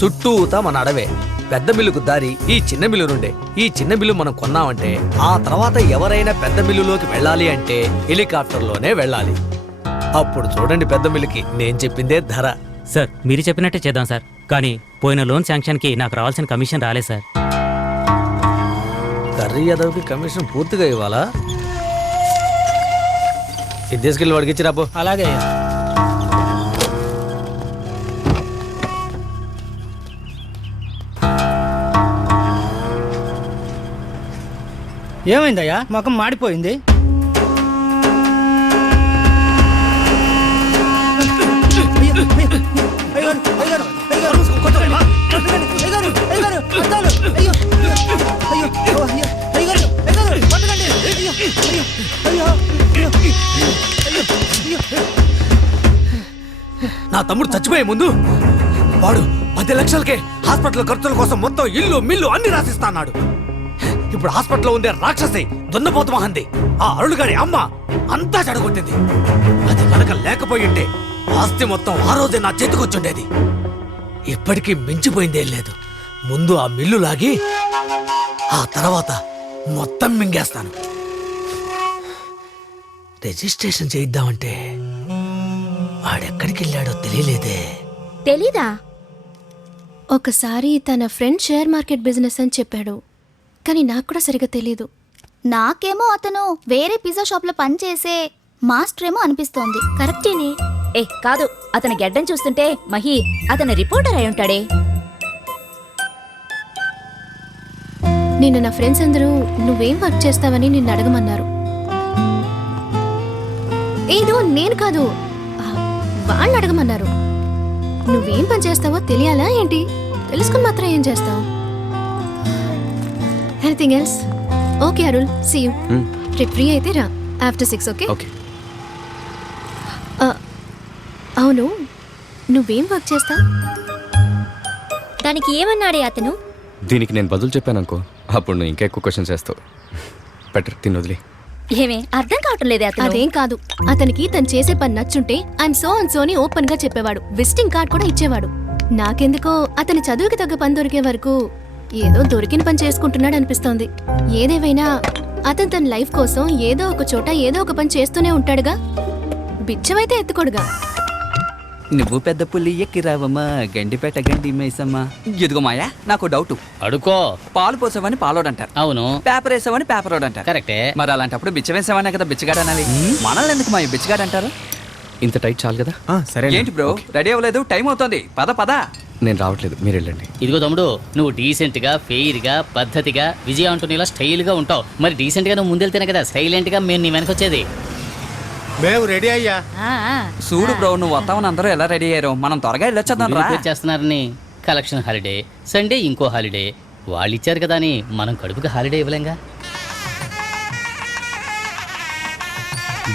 చుట్టూతా మన అడవే. పెద్ద మిల్లుకు దారి ఈ చిన్న మిల్లు నుండే. ఈ చిన్న మిల్లు మనం కొన్నామంటే ఆ తర్వాత ఎవరైనా పెద్ద మిల్లులోకి వెళ్ళాలి అంటే హెలికాప్టర్లోనే వెళ్ళాలి. అప్పుడు చూడండి పెద్ద మిల్లుకి నేను చెప్పిందే ధర. సార్ మీరు చెప్పినట్టే చేద్దాం సార్. కానీ పోయిన లోన్ శాంక్షన్కి నాకు రావాల్సిన కమిషన్ రాలేదు సార్. కర్రీ యాదవ్కి కమిషన్ పూర్తిగా ఇవ్వాలా? ఇది తీసుకెళ్ళి వాడికి ఇచ్చి రాబో. అలాగే. ఏమైందయ్యా? ముఖం మాడిపోయింది. నా తమ్ముడు చచ్చిపోయే ముందు వాడు 10 లక్షలకే హాస్పిటల్ ఖర్చుల కోసం మొత్తం ఇల్లు మిల్లు అన్ని రాసిస్తాడు. ఇప్పుడు హాస్పిటల్లో ఉండే రాక్షసి దున్నపోతు మహంది ఆ అరుణుగారి అమ్మ అంతా చెడగొట్టింది. అది కనుక లేకపోయింటే ఆస్తి మొత్తం ఆ రోజే నా చేతికొచ్చుండేది. ఇప్పటికీ మించిపోయిందేం లేదు. ముందు ఆ మిల్లు లాగి ఆ తర్వాత మొత్తం మింగేస్తాను. రిజిస్ట్రేషన్ చేయిద్దామంటే వాడెక్కడికి వెళ్ళాడో తెలియలేదే. తెలీదా? ఒకసారి తన ఫ్రెండ్ షేర్ మార్కెట్ బిజినెస్ అని చెప్పాడు, కానీ నాకు కూడా సరిగా తెలీదు. నాకేమో అతను వేరే పిజ్జా షాప్లో పనిచేసే మాస్టర్ ఏమో అనిపిస్తోంది. కరెక్టేనే. కాదు, అతని గెడ్డం చూస్తుంటే మహి అతని రిపోర్టర్ అయి ఉంటాడే. నిన్న నా ఫ్రెండ్స్ అందరూ నువ్వేం వర్క్ చేస్తావని నిన్ను అడగమన్నారు. ఏదో నేను కాదు, వాళ్ళు అడగమన్నారు. నువ్వేం పని చేస్తావో తెలియాలా ఏంటి? తెలుసుకుని మాత్రం ఏం చేస్తావు? Anything else? Okay Arun, see you. రేపు ఫ్రీ అయితే రా ఆఫ్టర్ 6. ఓకే? అవును, నువ్వేం వర్క్ చేస్తావు? దానికి ఏమన్నాడే అతను? దీనికి నేను బదులు చెప్పాను అనుకో, అప్పుడు నువ్వు ఇంకా ఎక్కువ క్వశ్చన్స్ వేస్తావు. బెటర్ తిని వదిలే. ఏమే అర్థం కావటం లేదే అతను. అదేం కాదు, అతనికి తను చేసే పని నచ్చుంటే ఐఎమ్ సో అండ్ సో అని ఓపెన్ గా చెప్పేవాడు. విజిటింగ్ కార్డ్ కూడా ఇచ్చేవాడు. నాకెందుకో అతని చదువుకి తగ్గ పని దొరికే వరకు ఏదో దొరికిన పని చేసుకుంటున్నాడు అనిపిస్తోంది. ఏదేవైనా అతను తన లైఫ్ కోసం ఏదో ఒక చోట ఏదో ఒక పని చేస్తూనే ఉంటాడుగా. బిచ్చమైతే ఎత్తుకోడుగా. నువ్వు పెద్ద పుల్లి ఎక్కిరావమ్మా, గండిపేట గండి మేసమ్మా. ఇదిగో మాయా, నాకు డౌట్. అడుకో. పాలు పోసావని పాలోడు అంటారు. అవును. పేపర్ వేసావని పేపరోడు అంటారు. కరెక్టే. మరి అలాంటప్పుడు బిచ్చ వేసావనే కదా బిచ్చగాడు అనాలి. మనల్ని ఎందుకు మా బిచ్చగాడు అంటారు? ఇంత టైట్ చాలు కదా. సరే. ఏంటి బ్రో, రెడీ అవ్వలేదు? టైం అవుతుంది. పద పద. నేను రావట్లేదు, మీరు వెళ్ళండి. ఇదిగో తమ్ముడు, నువ్వు డీసెంట్ గా, ఫెయిర్ గా, పద్ధతిగా, విజయ అంటూ ఇలా స్టైల్ గా ఉంటావు. మరి డీసెంట్ గా నువ్వు ముందెళ్తేనే కదా సైలెంట్ గా మేము నీ వెనకొచ్చేది. మేము రెడీ అయ్యా. చూడు బ్రో, నువ్వు వస్తావని అందరూ ఎలా రెడీ అయ్యారు. మనం త్వరగా వెళ్ళొచ్చేద్దాం రా. చేస్తున్నారని కలెక్షన్ హాలిడే, సండే ఇంకో హాలిడే. వాళ్ళు ఇచ్చారు కదా అని మనం కడుపుకి హాలిడే ఇవ్వలేంగా.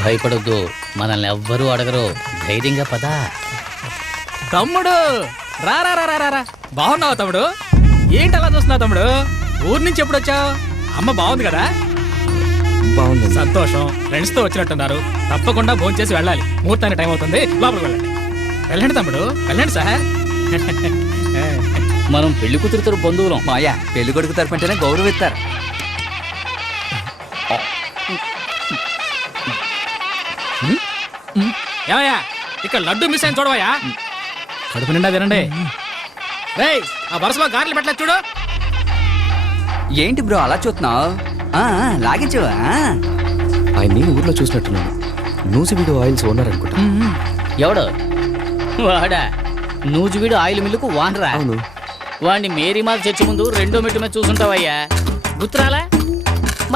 భయపడొద్దు, మనల్ని ఎవ్వరూ అడగరు. ధైర్యంగా పదా. తమ్ముడు రా రా రా రా రా. బాగున్నావా తమ్ముడు? ఏంటి అలా చూస్తున్నావు తమ్ముడు? ఊరి నుంచి ఎప్పుడు వచ్చావు? అమ్మ బాగుంది కదా? బాగుంది. సంతోషం. ఫ్రెండ్స్ తో వచ్చినట్టున్నారు. తప్పకుండా భోజనం చేసి వెళ్ళాలి. ముహూర్తానికి టైం అవుతుంది. లోపలికి వెళ్ళండి. వెళ్ళండి తమ్ముడు, వెళ్ళండి సార్. మనం పెళ్లి కూతురుతో బంధువులం. మాయా, పెళ్లి కొడుకు తరపుంటేనే గౌరవిస్తారు. ఏమయ్యా, ఇక్కడ లడ్డు మిస్ అయిన చూడవయ్యా. కడుపు నిండా తినండి. రేయ్, ఆ వరుసలో గారెలు పెట్టలేదు చూడు. ఏంటి బ్రో అలా చూస్తున్నావు? లాగించు. ఆయన్ని ఊర్లో చూసినట్టున్నాను. నూజివీడు ఆయిల్స్ ఓనర్ అనుకుంటా. ఎవడు వాడా? నూజివీడు ఆయిల్ మిల్లుకు వానరా? అవును. వాడిని మేరీమాత చర్చి ముందు 2వ మెట్టు మీద చూసుంటావయ్యా. గుర్తురాలా?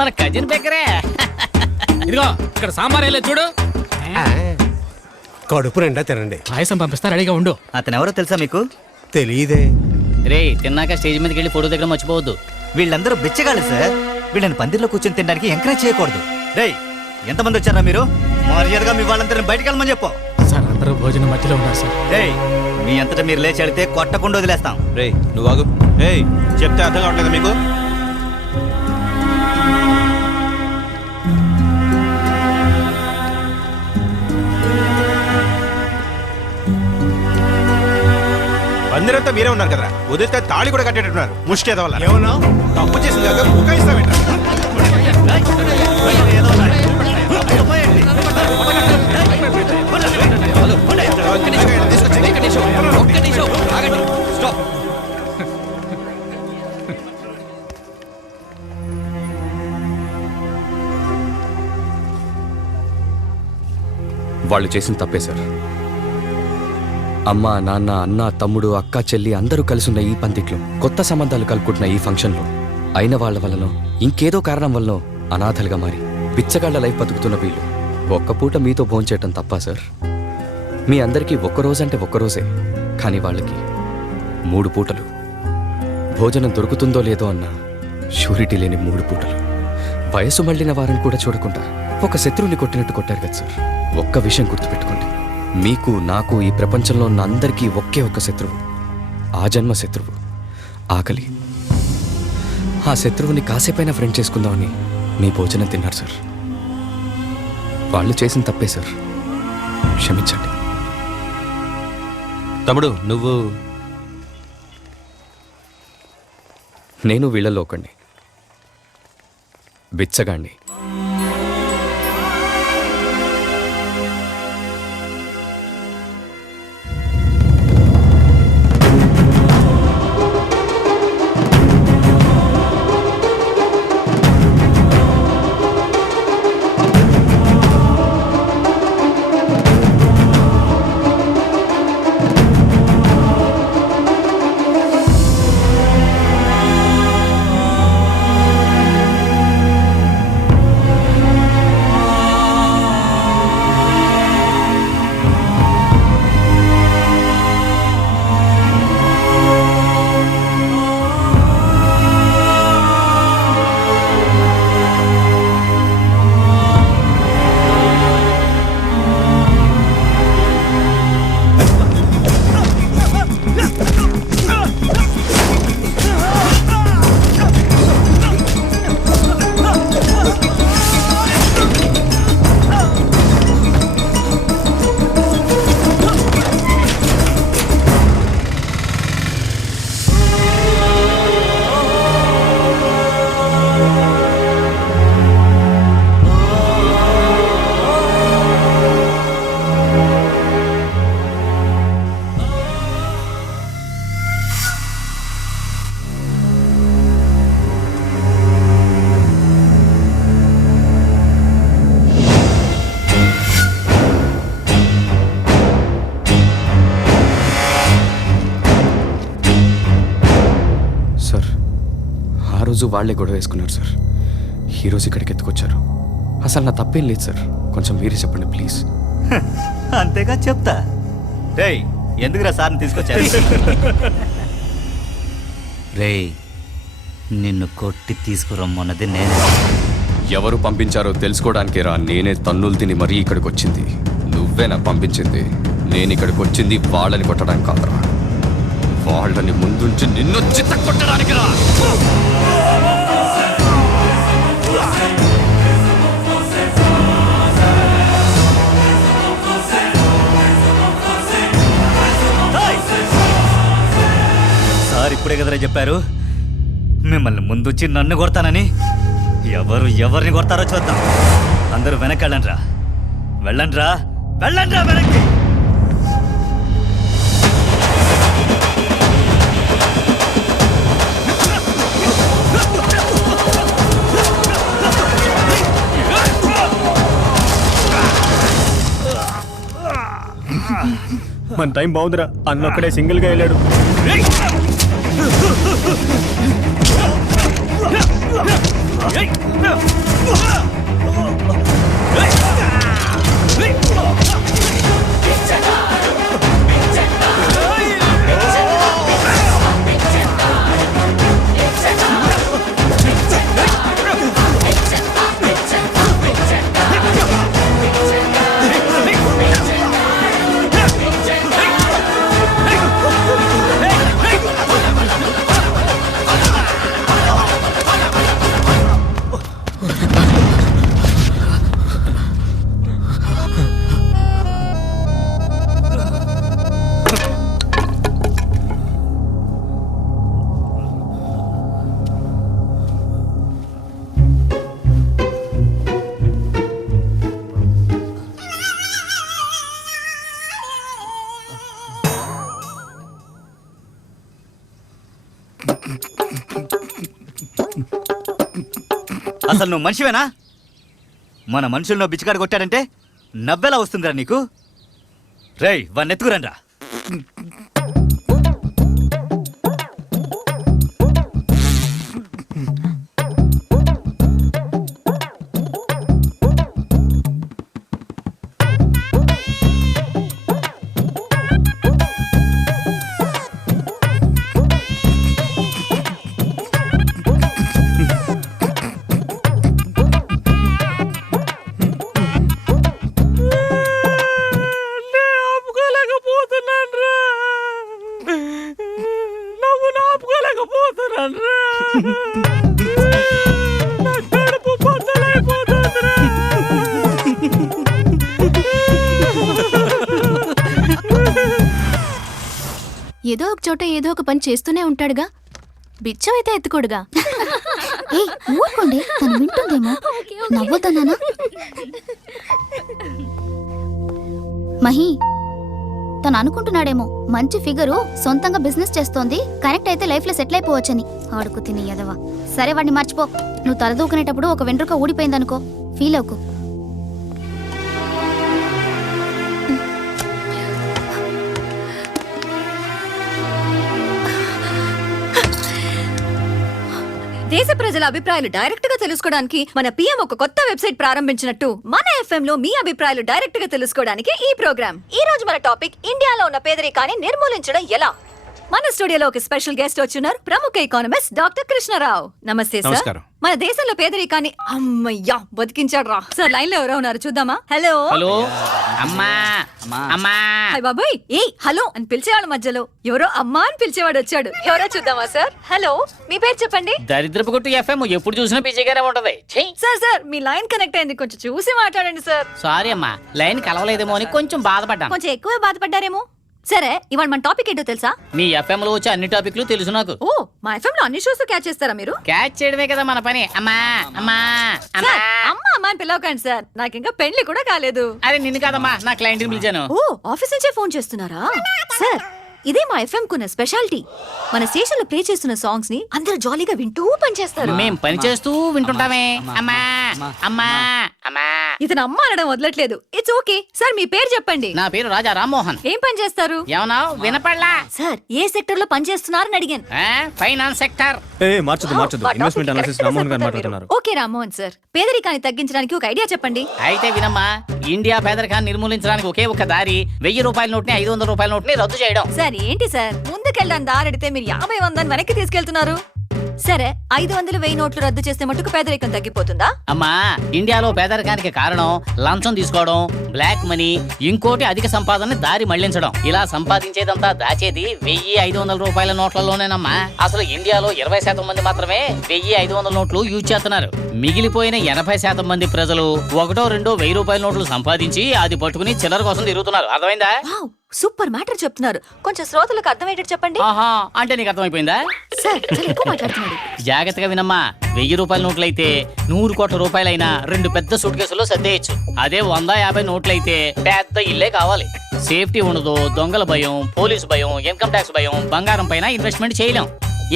మన కజిన్ బెక్కరే. ఇదిగో ఇక్కడ సాంబార్ వేయలేదు చూడు. కడుపు నిండా తినండి. పాయసం పంపిస్తా, రెడీగా ఉండు. అతను ఎవరో తెలుసా మీకు? తెలీదే. రే, తిన్నాక స్టేజ్ మీదకి వెళ్ళి ఫోటో దగ్గర మర్చిపోవద్దు. వీళ్ళందరూ బిచ్చగాళ్ళు సార్. వీళ్ళని పందిర్లో కూర్చొని తినడానికి ఎంకరేజ్ చేయకూడదు. రేయ్, ఎంతమంది వచ్చారా మీరు? మర్యాదగా మీ వాళ్ళందరినీ బయటకు వెళ్ళమని చెప్పు. సార్, అందరూ భోజనం మధ్యలో ఉన్నారు సార్. రేయ్, మీ అంతటా మీరు లేచి వెళితే కొట్టకుండా వదిలేస్తాం. రేయ్ నువ్వు ఆగు. రేయ్, చెప్తే అర్థం కావట్లేదు మీకు? అందరంతా మీరే ఉన్నారు కదరా, వదిలితే తాళి కూడా కట్టేటట్టున్నారు. ముష్టి ఎదవల ఏమన్నా తప్పు చేసిన కదా బుకాయిస్తావేంట? వాళ్ళు చేసిన తప్పే సార్. అమ్మ, నాన్న, అన్న, తమ్ముడు, అక్క, చెల్లి అందరూ కలిసున్న ఈ పందిట్లో, కొత్త సంబంధాలు కలుపుకుంటున్న ఈ ఫంక్షన్లో అయిన వాళ్ళ వల్లనో ఇంకేదో కారణం వల్లనో అనాథలుగా మారి బిచ్చగాళ్ల లైఫ్ బతుకుతున్న వీళ్ళు ఒక్క పూట మీతో భోంచేయటం తప్పా సార్? మీ అందరికీ ఒక్కరోజంటే ఒక్కరోజే, కానీ వాళ్ళకి 3 పూటలు భోజనం దొరుకుతుందో లేదో అన్న షూరిటీ లేని 3 పూటలు. వయసు మళ్ళిన వారిని కూడా చూడకుండా ఒక శత్రువుని కొట్టినట్టు కొట్టారు కదా సార్. ఒక్క విషయం గుర్తుపెట్టుకోండి, మీకు, నాకు, ఈ ప్రపంచంలో ఉన్న అందరికీ ఒకే ఒక్క శత్రువు, ఆ జన్మ శత్రువు ఆకలి. ఆ శత్రువుని కాసేపైనా ఫ్రెండ్ చేసుకుందామని మీ భోజనం తిన్నారు సార్. వాళ్ళు చేసిన తప్పే సార్, క్షమించండి. తమ్ముడు నువ్వు నేను వీళ్ళలో ఒకండి, బిచ్చగాండి. రోజు వాళ్లే గొడవ వేసుకున్నారు సార్. ఈరోజు ఇక్కడికి ఎత్తుకొచ్చారు. అసలు నా తప్పేం లేదు సార్, కొంచెం మీరే చెప్పండి ప్లీజ్. అంతేగా చెప్తా. రేయ్, ఎందుకురా సార్ని తీసుకొచ్చారు? రేయ్, నిన్ను కొట్టి తీసుకురమ్మన్నది నేనే. ఎవరు పంపించారో తెలుసుకోవడానికి రా నేనే తన్నులు తిని మరీ ఇక్కడికి వచ్చింది. నువ్వేనా పంపించింది? నేను ఇక్కడికి వచ్చింది వాళ్ళని కొట్టడానికి కాదురా, వాళ్ళని ముందుంచి నిన్ను చిత్త కొట్టడానికి రా. సార్ ఇప్పుడే కదరా చెప్పారు మిమ్మల్ని ముందొచ్చి నన్ను కొడతానని. ఎవరిని కొడతారో చూద్దాం. అందరూ వెనక్కి వెళ్ళండి రా, వెళ్ళండి రా, వెళ్ళండి రా వెనక్కి. మన టైం బాగుందిరా, అన్నొక్కడే సింగిల్ గా వెళ్ళాడు. అసలు నువ్వు మనిషివేనా? మన మనుషుల్లో బిచ్చగాడు కొట్టాడంటే నవ్వెలా వస్తుందిరా నీకు? రేయ్ వాడిని ఎత్తుకురండ్రా. ఏదో ఒక చోట ఏదో ఒక పని చేస్తూనే ఉంటాడుగా. బిచ్చం అయితే ఎత్తుకోడుగా. ఏయ్ ఊరుకోండి, తను వింటుందేమో. నవ్వుతున్నానా? మహి తను అనుకుంటున్నాడేమో మంచి ఫిగరు, సొంతంగా బిజినెస్ చేస్తోంది, కరెక్ట్ అయితే లైఫ్ లో సెటిల్ అయిపోవచ్చని. ఆడుకు తిని ఎదవా. సరే వాడిని మర్చిపో. నువ్వు తలదూకునేటప్పుడు ఒక వెంట్రుక ఊడిపోయిందనుకో, ఫీల్ అవుకు. దేశ ప్రజల అభిప్రాయాలు డైరెక్ట్ గా తెలుసుకోవడానికి మన పిఎం ఒక కొత్త వెబ్సైట్ ప్రారంభించినట్టు మన ఎఫ్ఎం లో మీ అభిప్రాయాలు డైరెక్ట్ గా తెలుసుకోవడానికి ఈ ప్రోగ్రామ్. ఈ రోజు మన టాపిక్ ఇండియాలో ఉన్న పేదరికాన్ని నిర్మూలించడం ఎలా. మన స్టూడియోలో ఒక స్పెషల్ గెస్ట్ వచ్చున్నారు, ప్రముఖ ఎకానమిస్ట్ డాక్టర్ కృష్ణరావు. నమస్తే సార్. నమస్కారం. మన దేశంలో పేదరికాన్ని అమ్మయ్యా బతికించాడు రా సార్. లైన్ లో ఎవరో ఉన్నారు, చూద్దామా. హలో హలో అమ్మా అమ్మా. హాయ్ బాబాయ్. ఏ హలో అని పిలిచేవాళ్ళ మధ్యలో ఎవరో అమ్మా అని పిలిచేవాడు వచ్చాడు. ఎవరో చూద్దామా సార్. హలో మీ పేరు చెప్పండి. దరిద్రపు కొట్టు ఎఫ్ఎం ఎప్పుడు చూసినా బిజీగానే ఉంటది. సార్ సార్ మీ లైన్ కనెక్ట్ అయింది, కొంచెం చూసి మాట్లాడండి సార్. సారీ అమ్మా, లైన్ కలవలేదేమో అని కొంచెం బాధపడ్డాను. కొంచెం ఎక్కువ బాధపడ్డారేమో. సరే ఇవాళ మన టాపిక్ ఏంటో తెలుసా? మీ ఎఫ్ఎం లో వచ్చే అన్ని టాపిక్లు తెలుసు నాకు. ఓ మా ఎఫ్ఎం లో అన్ని షోస్ క్యాచ్ చేస్తారా మీరు? క్యాచ్ చేయడమే కదా మన పని. అమ్మా అమ్మా అమ్మా అమ్మా అమ్మా అని పిలవకండి సార్, నాకు ఇంకా పెళ్లి కూడా కాలేదు. అరే నిన్ను కాదమ్మా, నా క్లయింట్ ని పిలిచాను. ఓ ఆఫీస్ నుంచే ఫోన్ చేస్తున్నారా సార్? ఇదే మా ఎఫ్ఎం కున్న స్పెషాలిటీ. మన స్టేషన్ లో ప్లే చేస్తున్న సాంగ్స్ ని అందరూ జాలీగా వింటూ పనిచేస్తారు. మేం పని చేస్తూ వింటుంటామే. అమ్మా అమ్మా అమ్మా. ఇతను అమ్మ అనడం వదలట్లేదు. It's okay sir. మీ పేరు చెప్పండి. నా పేరు రాజా రామ్మోహన్. ఏం పని చేస్తారు? ఏమన్నా వినపడలా సార్? ఏ సెక్టర్ లో పని చేస్తున్నారని అడిగాను. Finance sector. మార్చదు ఇన్వెస్ట్మెంట్ అనాలిసిస్ రామ్మోహన్ గారు మాట్లాడుతున్నారు. ఓకే రామ్మోహన్ సార్, పేదరికాన్ని తగ్గించడానికి ఒక ఐడియా చెప్పండి. అయితే వినమ్మా, ఇండియా పేదరికాన్ని నిర్మూలించడానికి ఒకే ఒక దారి 1000 రూపాయల నోట్ని 500 రూపాయల నోట్ని రద్దు చేయడం. సార్ ఏంటి సార్ ముందుకెళ్ళడానికి దారెడితే మీరు 50 100 వెనక్కి తీసుకెళ్తున్నారు. సరే 500 1000 నోట్లు రద్దు చేస్తే మటుకు పేదరికం తగ్గిపోతుందా? అమ్మా, ఇండియాలో పేదరికానికి కారణం లంచం తీసుకోవడం, బ్లాక్ మనీ, ఇంకోటి అధిక సంపాదన దారి మళ్లించడం. ఇలా సంపాదించేదంతా దాచేది 1500 రూపాయల నోట్లలోనేనమ్మా. అసలు ఇండియాలో 20% మంది మాత్రమే 1500 నోట్లు యూజ్ చేస్తున్నారు. మిగిలిపోయిన 80% మంది ప్రజలు 1 2 1000 రూపాయల నోట్లు సంపాదించి అది పట్టుకుని చిల్లర కోసం తిరుగుతున్నారు. అర్థమైందా? సూపర్ మ్యాటర్ చెప్తున్నారు, కొంచెం శ్రోతలకు అర్థమయ్యేటట్టు చెప్పండి. ఆహా, అంటే నీకు అర్థమైపోయిందా? సార్ చాలా ఎక్కువ మాట్లాడుతున్నాడు. జాగ్రత్తగా వినమ్మా, 1000 రూపాయల నోట్లయితే 100 కోట్ల రూపాయలైనా 2 పెద్ద సూట్ కేసుల్లో సర్దేయచ్చు. అదే 100 50 నోట్లయితే పెద్ద ఇల్లే కావాలి. సేఫ్టీ ఉండదు, దొంగల భయం, పోలీసు భయం, ఇన్కమ్ ట్యాక్స్ భయం, బంగారం పైన ఇన్వెస్ట్మెంట్ చేయలేం.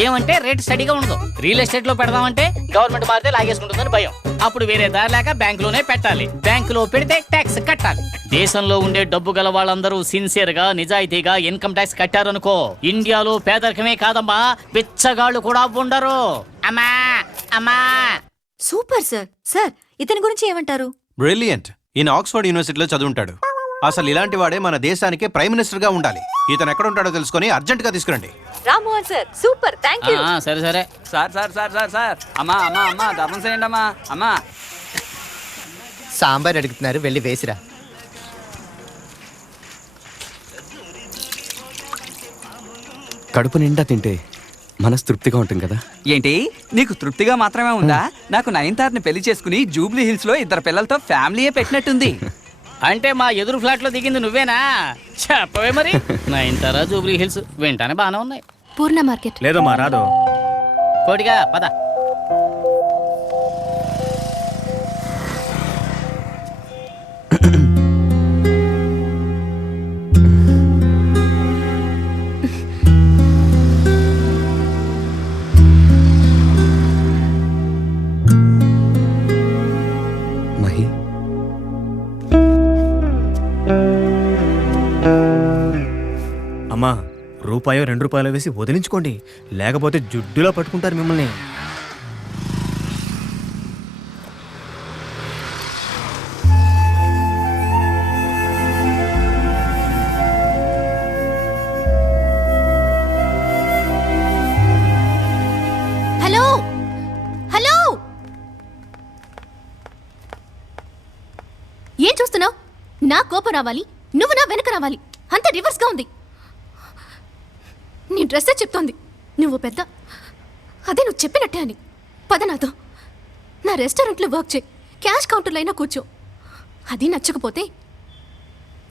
ఏమంటే రేట్ స్టడీగా ఉండదు. రియల్ ఎస్టేట్ లో పెడదామంటే గవర్నమెంట్ మారితే లాగేసుకుంటుందని భయం. అప్పుడు వేరే దారి లేక బ్యాంకులోనే పెట్టాలి. బ్యాంకులో పెడితే ట్యాక్స్ కట్టాలి. దేశంలో ఉండే డబ్బు గల వాళ్ళందరూ సిన్సియర్ గా నిజాయితీగా ఇన్కమ్ ట్యాక్స్ కట్టారనుకో, ఇండియాలో పేదరికమే కాదమ్మా, బిచ్చగాళ్ళు కూడా ఉండరు. అమ్మా అమ్మా. Super sir. సార్ ఇతని గురించి ఏమంటారు? బ్రిలియంట్. ఈయన ఆక్స్ఫర్డ్ యూనివర్సిటీలో చదువుంటాడు. అసలు ఇలాంటి వాడే మన దేశానికి ప్రైమ్ మినిస్టర్ గా ఉండాలి. ఇతను ఎక్కడ ఉంటాడో తెలుసుకొని అర్జెంట్ గా తీసుకురండి. Rammohan sir super, thank you. సరే సరే. సార్ అమ్మా అమ్మా అమ్మా ధర్మం చేయండి అమ్మా. అమ్మా సాంబార్ అడుగుతున్నారు, వెళ్ళి వేసిరా. కడుపు నిండా తింటే మనసు తృప్తిగా ఉంటుంది కదా. ఏంటి నీకు తృప్తిగా మాత్రమే ఉందా? నాకు నయనతారని పెళ్లి చేసుకుని జూబ్లీ హిల్స్ లో 2 పిల్లలతో ఫ్యామిలీయే పెట్టినట్టుంది. అంటే మా ఎదురు ఫ్లాట్ లో దిగింది నువ్వేనా? చెప్పవే మరి. నయనతార, జూబ్లీ హిల్స్ వింటానే బానే ఉన్నాయి. పూర్ణ మార్కెట్ లేదమ్మా రాదు. కోటిగా పద. రూపాయో 2 రూపాయలు వేసి వదిలించుకోండి, లేకపోతే జుడ్డులో పట్టుకుంటారు మిమ్మల్ని. హలో హలో, ఏం చూస్తున్నావు? నా కోపం రావాలి, నువ్వు నా వెనక రావాలి, అంత రివర్స్గా ఉంది. నీ డ్రెస్సే చెప్తోంది నువ్వు పెద్ద, అదే నువ్వు చెప్పినట్టే అని. పద నాతో, నా రెస్టారెంట్లో వర్క్ చేయి, క్యాష్ కౌంటర్లో అయినా కూర్చో. అది నచ్చకపోతే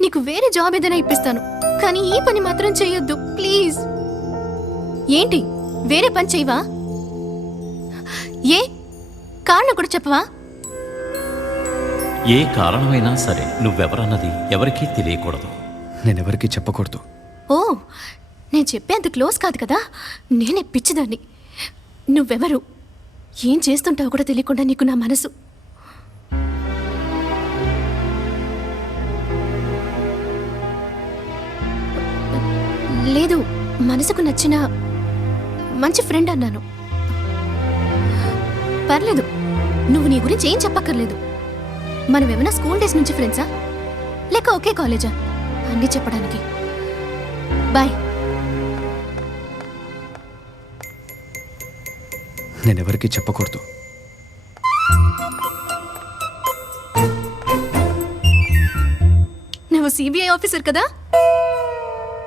నీకు వేరే జాబ్ ఏదైనా ఇప్పిస్తాను, కానీ ఈ పని మాత్రం చేయొద్దు ప్లీజ్. ఏంటి వేరే పని చేయవా? ఏ కారణం కూడా చెప్పవా? ఏ కారణమైనా సరే నువ్వెవరన్నది ఎవరికీ తెలియకూడదు. నేనెవరికీ చెప్పకూడదు. ఓ, నేను చెప్పేంత క్లోజ్ కాదు కదా, నేనే పిచ్చిదాన్ని. నువ్వెవరు, ఏం చేస్తుంటావో కూడా తెలియకుండా నీకు నా మనసు. లేదు, మనసుకు నచ్చిన మంచి ఫ్రెండ్ అన్నాను. పర్లేదు, నువ్వు నీ గురించి ఏం చెప్పక్కర్లేదు. మనం ఏమైనా స్కూల్ డేస్ నుంచి ఫ్రెండ్సా, లేక ఒకే కాలేజా? అన్నీ చెప్పడానికి. బాయ్. నేనెవరికీ చెప్పకూడదు. నువ్వు సిబిఐ ఆఫీసర్ కదా?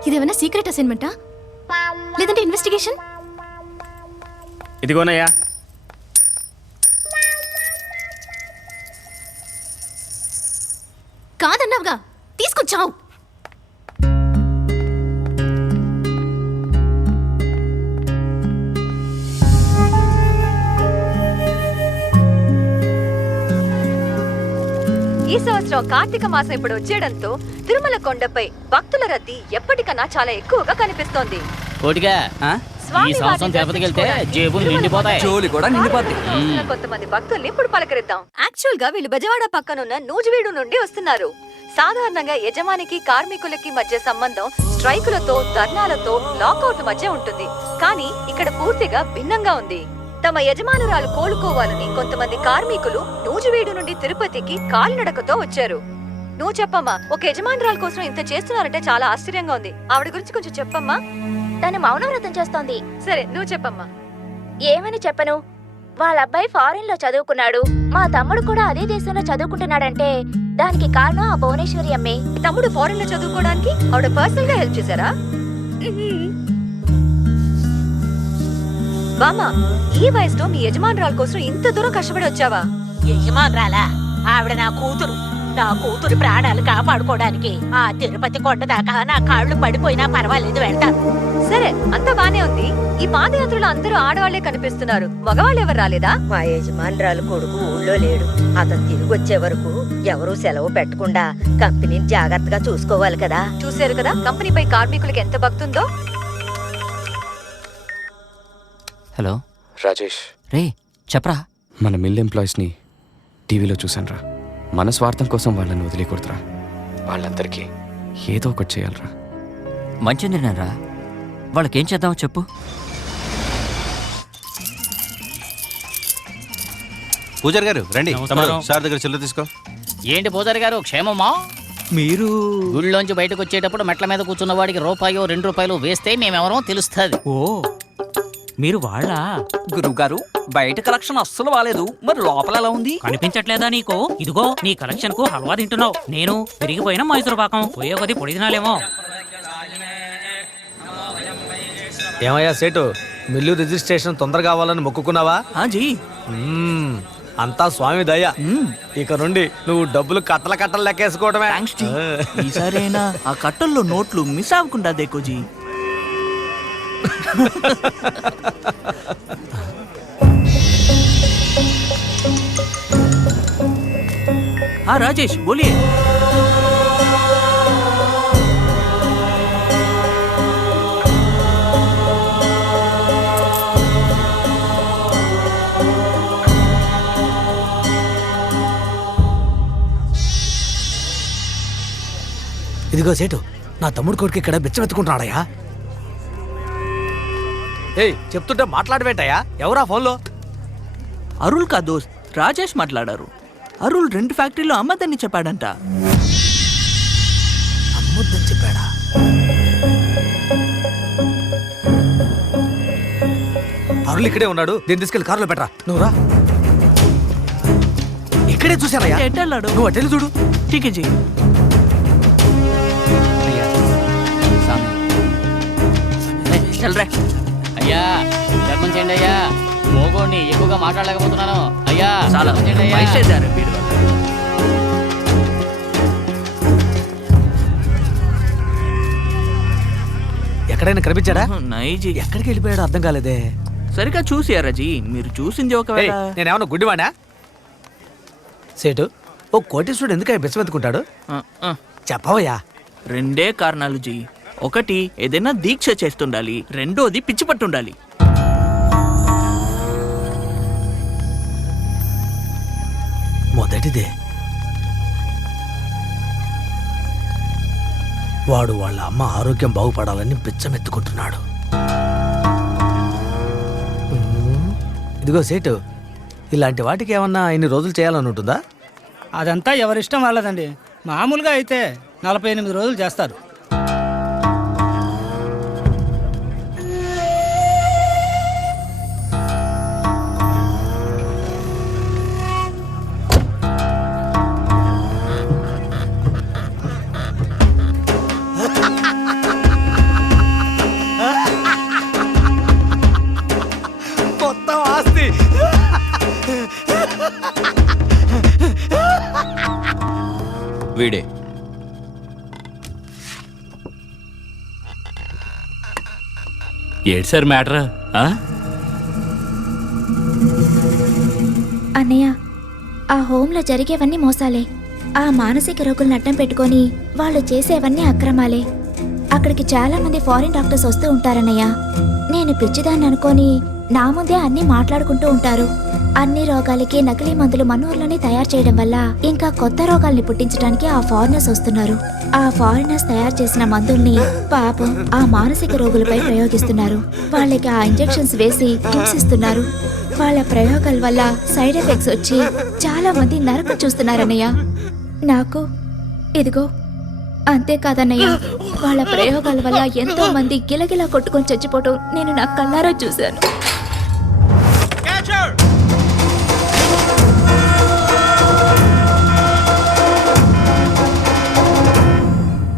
ఇదేమైనా సీక్రెట్ అసైన్మెంటా, లేదంటే ఇన్వెస్టిగేషన్? ఇదిగోనయ్యా. కాదన్నావుగా, తీసుకొచ్చావు. ఈ సంవత్సరం కార్తీక మాసం ఇప్పుడు వచ్చేయడంతో తిరుమల కొండపై భక్తుల రద్దీ ఎప్పటికన్నా చాలా ఎక్కువగా కనిపిస్తోంది. కోటిగా ఈ సంవత్సరం తిరుపతికి వెళ్తే జేబులు నిండిపోతాయి, జోలి కూడా నిండిపోతాయి. కొంతమంది భక్తుల్ని ఇప్పుడు పలకరిద్దాం. యాక్చువల్ గా వీళ్ళు బెజవాడ పక్కనున్న నూజివీడు నుండి వస్తున్నారు. సాధారణంగా యజమానికి కార్మికులకి మధ్య సంబంధం స్ట్రైకులతో, ధర్నాలతో, లాకౌట్ మధ్య ఉంటుంది. కానీ ఇక్కడ పూర్తిగా భిన్నంగా ఉంది. తమ యజమానురాలు కోలుకోవాలని కొంతమంది కార్మికులు నూజివీడు నుండి తిరుపతికి కాలినడకతో వచ్చారు. నువ్వు చెప్పమ్మా, ఒక యజమానురాలు కోసం ఇంత చేస్తున్నారంటే చాలా ఆశ్చర్యంగా ఉంది. ఆవిడ గురించి కొంచెం చెప్పమ్మా. తను మౌనవ్రతం చేస్తోంది. సరే, నువ్వు చెప్పమ్మా. ఏమని చెప్పను, వాళ్ళ అబ్బాయి ఫారెన్ లో చదువుకున్నాడు, మా తమ్ముడు కూడా అదే దేశంలో చదువుకుంటున్నాడంటే దానికి కారణం ఆ భువనేశ్వరి అమ్మే. తమ్ముడు ఫారెన్ లో చదువుకోవడానికి ఆవిడ పర్సనల్ గా హెల్ప్ చేశారా? బామా, ఈ వయసులో మీ యజమానురాల కోసం ఇంత దూరం కష్టపడి వచ్చావా? యజమానురాలా? ఆవిడ నా కూతురు. నా కూతురు ప్రాణాలు కాపాడుకోవడానికి ఆ తిరుపతి కొండ దాకా నా కాళ్ళు పడిపోయినా పర్వాలేదు, వెళ్తాను. సరే, అంతా బానే ఉంది. ఈ పాదయాత్రలో అందరూ ఆడవాళ్లే కనిపిస్తున్నారు, మగవాళ్ళు ఎవరు రాలేదా? మా యజమానురాలు కొడుకు ఊళ్ళో లేడు. అతను తిరిగి వచ్చే వరకు ఎవరూ సెలవు పెట్టకుండా కంపెనీని జాగ్రత్తగా చూసుకోవాలి కదా. చూశారు కదా కంపెనీపై కార్మికులకి ఎంత భక్తుందో. హలో రాజేష్. రే చెప్పరా. మన మిల్ ఎంప్లాయీస్ని టీవీలో చూశానురా. మన స్వార్థం కోసం వాళ్ళని వదిలేకూడదురా. వాళ్ళందరికీ ఏదో ఒకటి చేయాలరా. మంచి నిర్ణయం రా. వాళ్ళకేం చేద్దామో చెప్పు. పూజారి గారు రండి. తమ్ముడు, సార్ దగ్గర చిల్లర తీసుకో. ఏంటి పూజారి గారు, క్షేమమా? మీరు గుళ్ళోంచి బయటకు వచ్చేటప్పుడు మెట్ల మీద కూర్చున్న వాడికి రూపాయో 2 రూపాయలు వేస్తే మేమెవరో తెలుస్తుంది. ఓ, మీరు వాళ్ళ గురువు గారు, బయట కలెక్షన్ అస్సలు బాలేదు, మరి లోపల ఎలా ఉంది? కనిపించట్లేదా నీకు? ఇదిగో నీ కలెక్షన్ కు హల్వా తింటున్నావు. నేను పెరిగిపోయిన మైసూరు పాకం పోయే కొద్ది పొడి తినాలేమో. ఏమయ్యా సేటు, మిల్లు రిజిస్ట్రేషన్ తొందరగా కావాలని మొక్కుకున్నావా? అంతా స్వామి దయ. ఇక నుండి నువ్వు డబ్బులు కట్టలు లెక్కేసుకోవడమే. ఈసారైనా ఆ కట్టల్లో నోట్లు మిస్ అవ్వకుండా దేకోజీ. हाँ राजेश बोलिए। ఇదిగో సేటు, నా తమ్ముడు కొడుకు ఇక్కడ బిచ్చమెత్తుకుంటున్నాడయ్యా. ఏయ్ చెప్తుంటే మాట్లాడబేటయా? ఎవరా ఫోన్లో? అరుల్ కా దోస్త్ రాజేష్ మాట్లాడారు. అరుల్ 2 ఫ్యాక్టరీలో అమ్మద్దని చెప్పాడంట. అమ్మొద్దని చెప్పాడా? అరుల్ ఇక్కడే ఉన్నాడు. దీన్ని తీసుకెళ్లి కారులో పెట్టరా. నువ్వు రా. ఇక్కడే చూసానయ్యా. ఎట్టెళ్ళాడు? నువ్వు అటెళ్ళి చూడు. టీకేజీ అయ్యా ధర్మం చేయండి అయ్యా. మోగోడిని ఎక్కువగా మాట్లాడలేకపోతున్నాను అయ్యా. చాలా ధర్మం చేయండి అయ్యా. వయసేదారు వీడు. ఎక్కడైనా కనిపించాడా? నైజీ ఎక్కడికి వెళ్ళిపోయాడో అర్థం కాలేదే. సరిగా చూసారా జీ? మీరు చూసింది ఒకవేళ. నేనేమన్నా గుడ్డివాడా? సేటు ఓ కోటీశ్వరుడు ఎందుకు బెచ్చమెత్తుకుంటాడు? చెప్పవయ్యా. 2 కారణాలు జీ. ఒకటి ఏదైనా దీక్ష చేస్తుండాలి, రెండోది పిచ్చి పట్టుండాలి. మొదటిదే. వాడు వాళ్ళ అమ్మ ఆరోగ్యం బాగుపడాలని బిచ్చమెత్తుకుంటున్నాడు. ఇదిగో సేటు, ఇలాంటి వాటికి ఏమన్నా ఇన్ని రోజులు చేయాలని ఉంటుందా? అదంతా ఎవరిష్టం వాళ్ళదండి. మామూలుగా అయితే 48 రోజులు చేస్తారు. కొత్త ఆస్తి. వీడే. ఏడు సార్ మ్యాటర్? అన్నయ్య, ఆ హోంలో జరిగేవన్నీ మోసాలే. ఆ మానసిక రోగులను అడ్డం పెట్టుకొని వాళ్ళు చేసేవన్నీ అక్రమాలే. అక్కడికి చాలా మంది ఫారిన్ డాక్టర్స్ వస్తూ ఉంటారన్నయ్య. నేను పిచ్చిదాన్ని అనుకొని నా ముందే అన్నీ మాట్లాడుకుంటూ ఉంటారు. అన్ని రోగాలకి నకిలీ మందులు మన ఊర్లోనే తయారు చేయడం వల్ల ఇంకా కొత్త రోగాల్ని పుట్టించడానికి ఆ ఫారినర్స్ వస్తున్నారు. ఆ ఫారినర్స్ తయారు చేసిన మందుల్ని పాపం ఆ మానసిక రోగులపై ప్రయోగిస్తున్నారు. వాళ్ళకి ఆ ఇంజెక్షన్స్ వేసి హింసిస్తున్నారు. వాళ్ళ ప్రయోగాల వల్ల సైడ్ ఎఫెక్ట్స్ వచ్చి చాలా మంది నరకం చూస్తున్నారన్నయ్య. నాకు ఇదిగో అంతేకాదన్నయ్య, వాళ్ళ ప్రయోగాల వల్ల ఎంతో మంది గిలగిలా కొట్టుకొని చచ్చిపోవటం నేను నా కళ్ళారా చూశాను.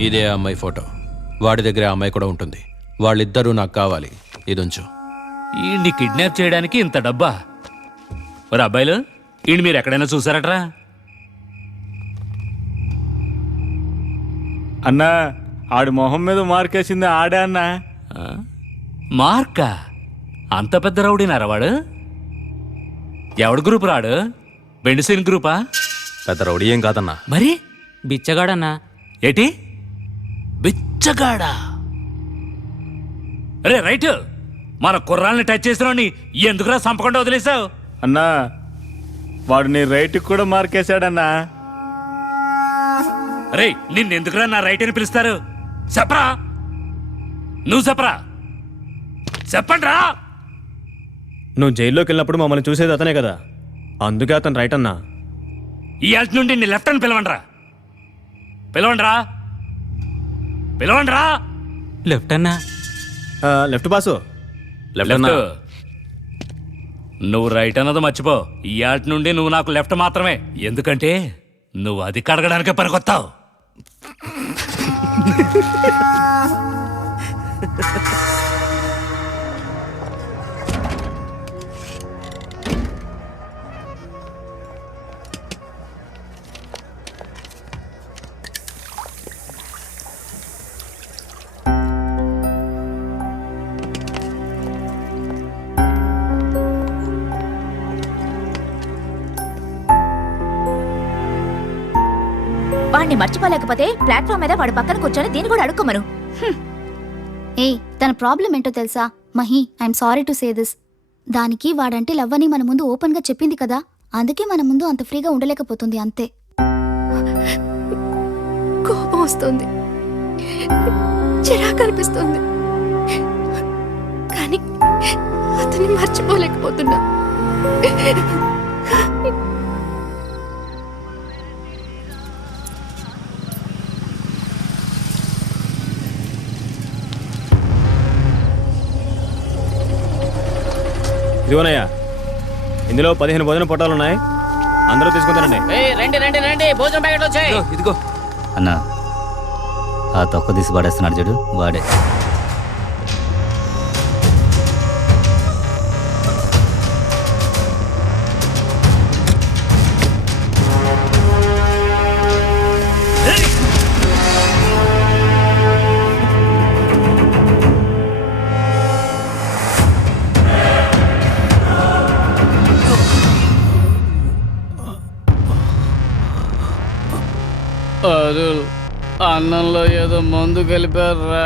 ఇదే అమ్మాయి ఫోటో. వాడి దగ్గర ఆ అమ్మాయి కూడా ఉంటుంది. వాళ్ళిద్దరూ నాకు కావాలి. ఇదుంచు. ఈయన్ని కిడ్నాప్ చేయడానికి ఇంత డబ్బా? మరి అబ్బాయిలు, ఈయన మీరు ఎక్కడైనా చూసారట్రా? అన్నా, ఆడి మొహం మీద మార్కేసింది ఆడే అన్నా. మార్కా? అంత పెద్ద రౌడీనారా వాడు? ఎవడు గ్రూప్ రాడు? బెండిసిన్ గ్రూపా? పెద్ద రౌడీ ఏం కాదన్నా. మరి బిచ్చగాడన్నా. ఏటి బిచ్చగాడా? అరే రైట్, మన కుర్రాల్ని టచ్ చేసినోని ఎందుకురా సంపకుండా వదిలేసావు? అన్నా, వాడు నీ రైట్కి కూడా మార్కేశాడన్నా. అరే నిన్నెందుకురా నా రైట్ అని పిలుస్తారు? చెప్పరా, నువ్వు చెప్పరా, చెప్పండి రా. నువ్వు జైల్లోకి వెళ్ళినప్పుడు మమ్మల్ని చూసేది అతనే కదా, అందుకే అతను రైట్ అన్నా. ఈ ఆల్ట్ నుండి నీ లెఫ్ట్ అని పిలవండిరా. పిలవండిరా, పిలవండిరా. లెఫ్ట్ అన్నా. Left boss. లెఫ్ట్. నువ్వు రైట్ అన్నది మర్చిపో. ఈ ఆల్ట్ నుండి నువ్వు నాకు లెఫ్ట్ మాత్రమే. ఎందుకంటే నువ్వు అది కడగడానికే పనికొత్తావు. వాడిని మర్చిపోలేకపోతే ప్లాట్ఫామ్ మీద వాడి పక్కన కూర్చొని దీన్ని కూడా అడుక్కోమను. ఏ తన ప్రాబ్లం ఏంటో తెలుసా Mahi? I'm sorry to say this. దానికి వాడంటే లవ్ అని మన ముందు ఓపెన్ గా చెప్పింది కదా, అందుకే మన ముందు అంత ఫ్రీగా ఉండలేకపోతుంది అంతే. కోపం వస్తుంది, చిరాకు అనిపిస్తుంది, కానీ అతన్ని మర్చిపోలేకపోతున్నా. ఇదిగోనయ్యా, ఇందులో 15 భోజన పొట్టాలు ఉన్నాయి, అందరూ తీసుకుంటారండి. రండి రండి రండి, భోజనం ప్యాకెట్ వచ్చాయి. ఇదిగో అన్నా, ఆ తొక్క తీసి పడేస్తున్నాడు చూడు, వాడే. అరుల్, అన్నంలో ఏదో మందు కలిపారా.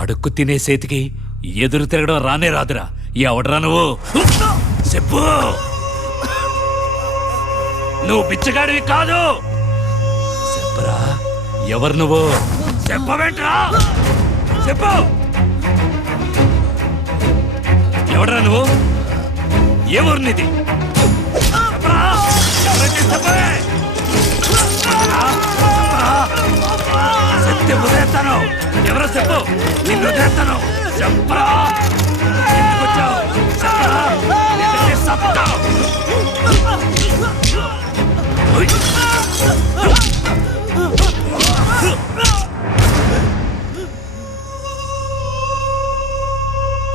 అడుక్కు తినే చేతికి ఎదురు తిరగడం రానే రాదురా. ఎవడరా నువ్వు? చెప్పు. నువ్వు బిచ్చగాడివి కాదు. చెప్పరా, ఎవరు నువ్వు? చెప్పవేంట్రా? చెప్పు. ఎవడరా నువ్వు? ఏ ఊరు నీది? చెప్పరా, ఎవరైతే చెప్పవే. చెప్తే వదిలేస్తాను. ఎవరో చెప్పు, నిన్ను వదిలేస్తాను. చెప్పరా, ఎందుకు వచ్చావు? చెప్పరా, లేదంటే సత్తావు.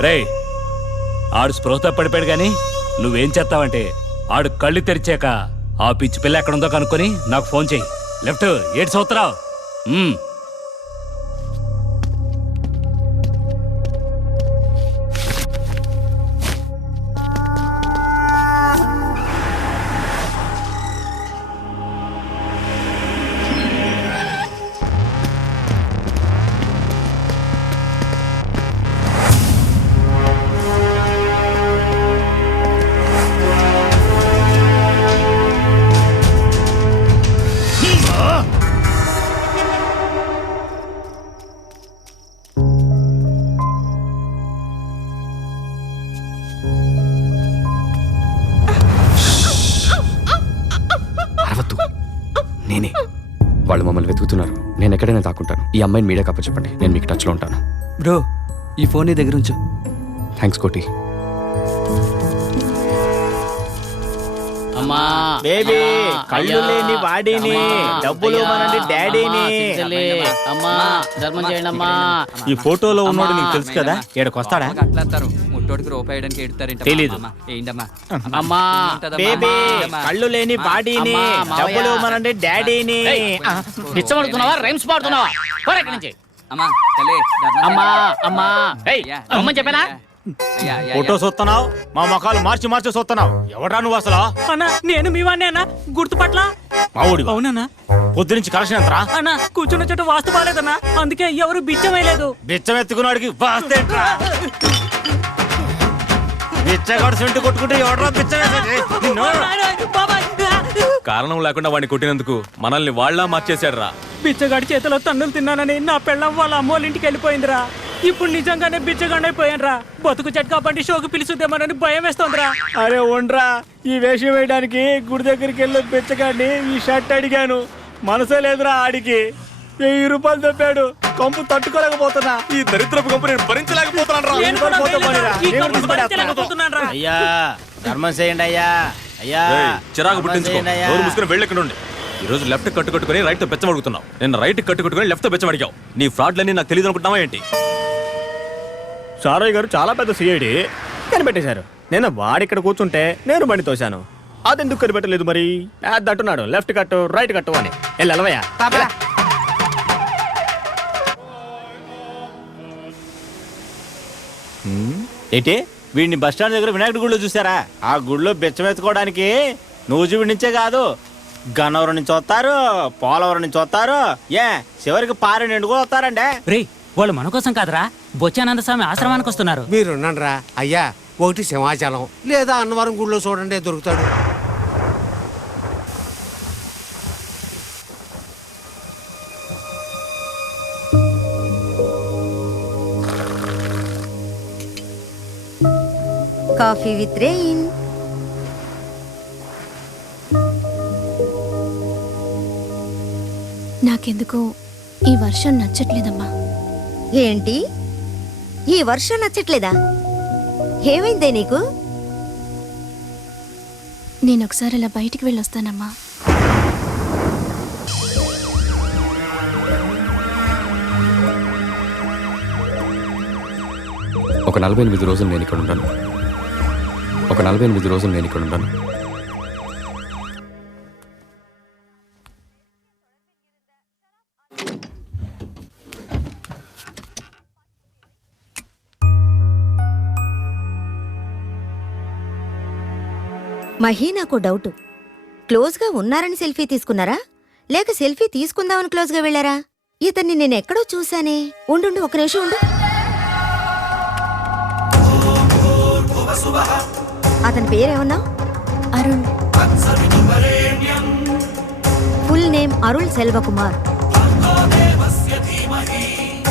రేయ్, ఆడు స్పృహతో పడిపోయాడు గాని నువ్వేం చేస్తావంటే, ఆడు కళ్ళు తెరిచాక ఆ పిచ్చి పిల్ల ఎక్కడుందో కనుక్కొని నాకు ఫోన్ చెయ్యి. లెఫ్ట్ 7 సంవత్సరాలు. నేనే. వాళ్ళు మమ్మల్ని వెతుకుతున్నారు. నేను ఎక్కడైనా దాక్కుంటాను. ఈ అమ్మాయిని మీడియా కప్ప చెప్పండి, నేను మీకు టచ్లో ఉంటాను. బ్రో, ఈ ఫోన్ నీ దగ్గర ఉంచు. థ్యాంక్స్ కోటి. అమ్మా బేబీ, కళ్ళు లేని వాడిని, డబ్బులు మనండి డాడీని. అమ్మా, ధర్మం చేయండి అమ్మా. ఈ ఫోటోలో ఉన్నోడు నీకు తెలుసు కదా, ఏడకొస్తాడా? అట్లేస్తారు, ముట్టోడికి రూపాయి వేయడానికి ఎడతారు. తెలీదు. ఏంటమ్మా? అమ్మా, బేబీ, కళ్ళు లేని వాడిని, డబ్బులు మనండి డాడీని. పిచ్చమడుతున్నావా? రైమ్స్ పాడుతున్నావా? పోరా ఇక్కడి నుంచి. అమ్మా, తల్లి, అమ్మా అమ్మా, అమ్మని చెప్పానా? ఫోటో చూస్తున్నావు, మా మొఖాలు మార్చి మార్చి చూస్తున్నావు. ఎవడా నువ్వు అసలు? అన్నా, నేను మీ వాడిని అన్నా, గుర్తుపట్ల. మావుడి అవునన్నా. పొద్దు నుంచి కలెక్షన్ ఎంతరా? అన్నా, కూర్చున్న చోట వాస్తు బాలేదన్నా, అందుకే ఎవరు బిచ్చమేయలేదు. బిచ్చం ఎత్తుకున్నాడికి వాస్తేంట్రా? బిచ్చగాడు సెంటు కొట్టుకుంటే ఎవడరా బిచ్చం? కారణం లేకుండా వాడిని కొట్టినందుకు మనల్ని వాళ్ళ మార్చేశాడు రా. బిచ్చగాడి చేతిలో తన్నులు తిన్నానని నా పెళ్ళం వాళ్ళ అమ్మోళ్ళ ఇంటికి వెళ్ళిపోయిందిరా. ఇప్పుడు నిజంగానే బిచ్చగాడైపోయానురా. బతుకు చెట్కా బండి షోకు పిలుచుద్దామని భయం వేస్తోందిరా. అరే ఉండ్రా, ఈ వేషం వేయడానికి గుడి దగ్గరికి వెళ్ళి బిచ్చగాడిని ఈ షర్ట్ అడిగాను. మనసే లేదురా ఆడికి. 1000 రూపాయలు చెప్పాడు. కంపు తట్టుకోలేకపోతున్నా. ఈ దరిద్రపు కంపు నేను భరించలేకపోతున్నాను రా. అయ్యా, ధర్మం చేయండి అయ్యా. అయ్యా, చిరాకు పుట్టించుకో. నోరు మూసుకుని వెళ్ళెక్కడుండి. ఈ రోజు లెఫ్ట్ కట్టుకొని రైట్ తో బెచ్చం అడుగుతున్నావు. నేను రైట్ కట్టుకొని లెఫ్ట్ తో బెచ్చం అడిగావు. నీ ఫ్రాడ్లన్నీ నాకు తెలియదు అనుకుంటున్నావా ఏంటి? సారయ్య గారు చాలా పెద్ద సిఐడి కనిపెట్టేశారు. నేను వాడిక్కడ కూర్చుంటే నేను బండి తోశాను. అదెందుకు కనిపెట్టలేదు మరి? అంటున్నాడు లెఫ్ట్ కట్టు రైట్ కట్టు అని. వెళ్ళవయ్యా. ఏంటి, వీడిని బస్ స్టాండ్ దగ్గర వినాయకుడి గుడిలో చూసారా? ఆ గుడిలో బెచ్చమెత్తుకోవడానికి నువ్వు చూపించే కాదు, గన్నవరం నుంచి వస్తారు, పోలవరం నుంచి వస్తారు, చివరికి పారి నిండు కూడా వస్తారండి. రే వాళ్ళు మన కోసం కాదురా, బొచ్చానంద స్వామి ఆశ్రమానికి వస్తున్నారు. మీరున్నారా అయ్యా, ఒకటి సింహాచలం లేదా అన్నవరం గుడిలో చూడండి దొరుకుతాడు. Coffee with rain. నాకెందుకో ఈ వర్షం నచ్చట్లేదమ్మా. ఏంటి, ఈ వర్షం నచ్చట్లేదా? ఏమైందే నీకు? నేను ఒకసారి అలా బయటికి వెళ్ళొస్తానమ్మా. ఒక 48 రోజులు నేను ఇక్కడ ఉంటాను. ఒక 48 రోజులు నేను ఇక్కడ ఉంటాను. మహి, నాకు డౌట్. క్లోజ్గా ఉన్నారని సెల్ఫీ తీసుకున్నారా, లేక సెల్ఫీ తీసుకుందామని క్లోజ్గా వెళ్ళారా? ఇతన్ని నేను ఎక్కడో చూశానే. ఉండు, ఒక నిమిషం ఉండు. అతని పేరేమన్నా? Arun. Full name Arun Selvakumar.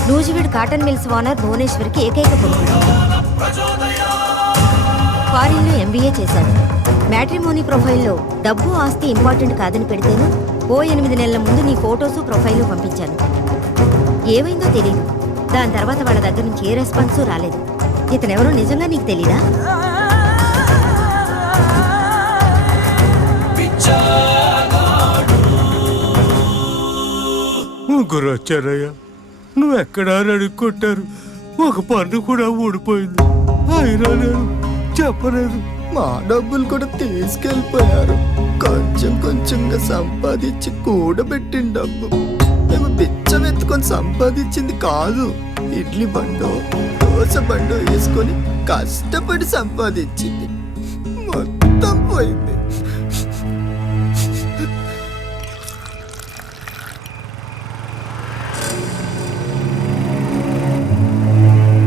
Nuzvid cotton mills owner భువనేశ్వర్కి ఏకైక కొడుకు. ఫారిన్లో ఎంబీఏ చేశాడు. మ్యాట్రిమోనీ ప్రొఫైల్లో డబ్బు ఆస్తి ఇంపార్టెంట్ కాదని పెడితేను ఓ 8 నెలల ముందు నీ ఫోటోసు ప్రొఫైలు పంపించాను. ఏమైందో తెలియదు. దాని తర్వాత వాళ్ళ దగ్గర నుంచి ఏ రెస్పాన్సు రాలేదు. ఇతనెవరో నిజంగా నీకు తెలీదా? ముగ్గురు వచ్చారయ్యా, నువ్వెక్కడా అడుక్కుంటారు. ఒక పన్ను కూడా ఊడిపోయింది. అయినా నేను చెప్పలేదు. మా డబ్బులు కూడా తీసుకెళ్ళిపోయారు. కొంచెం కొంచెంగా సంపాదించి కూడబెట్టిన డబ్బు మేము బిచ్చం ఎత్తుకొని సంపాదించింది కాదు. ఇడ్లీ బండో దోశ బండో వేసుకొని కష్టపడి సంపాదించింది మొత్తం పోయింది.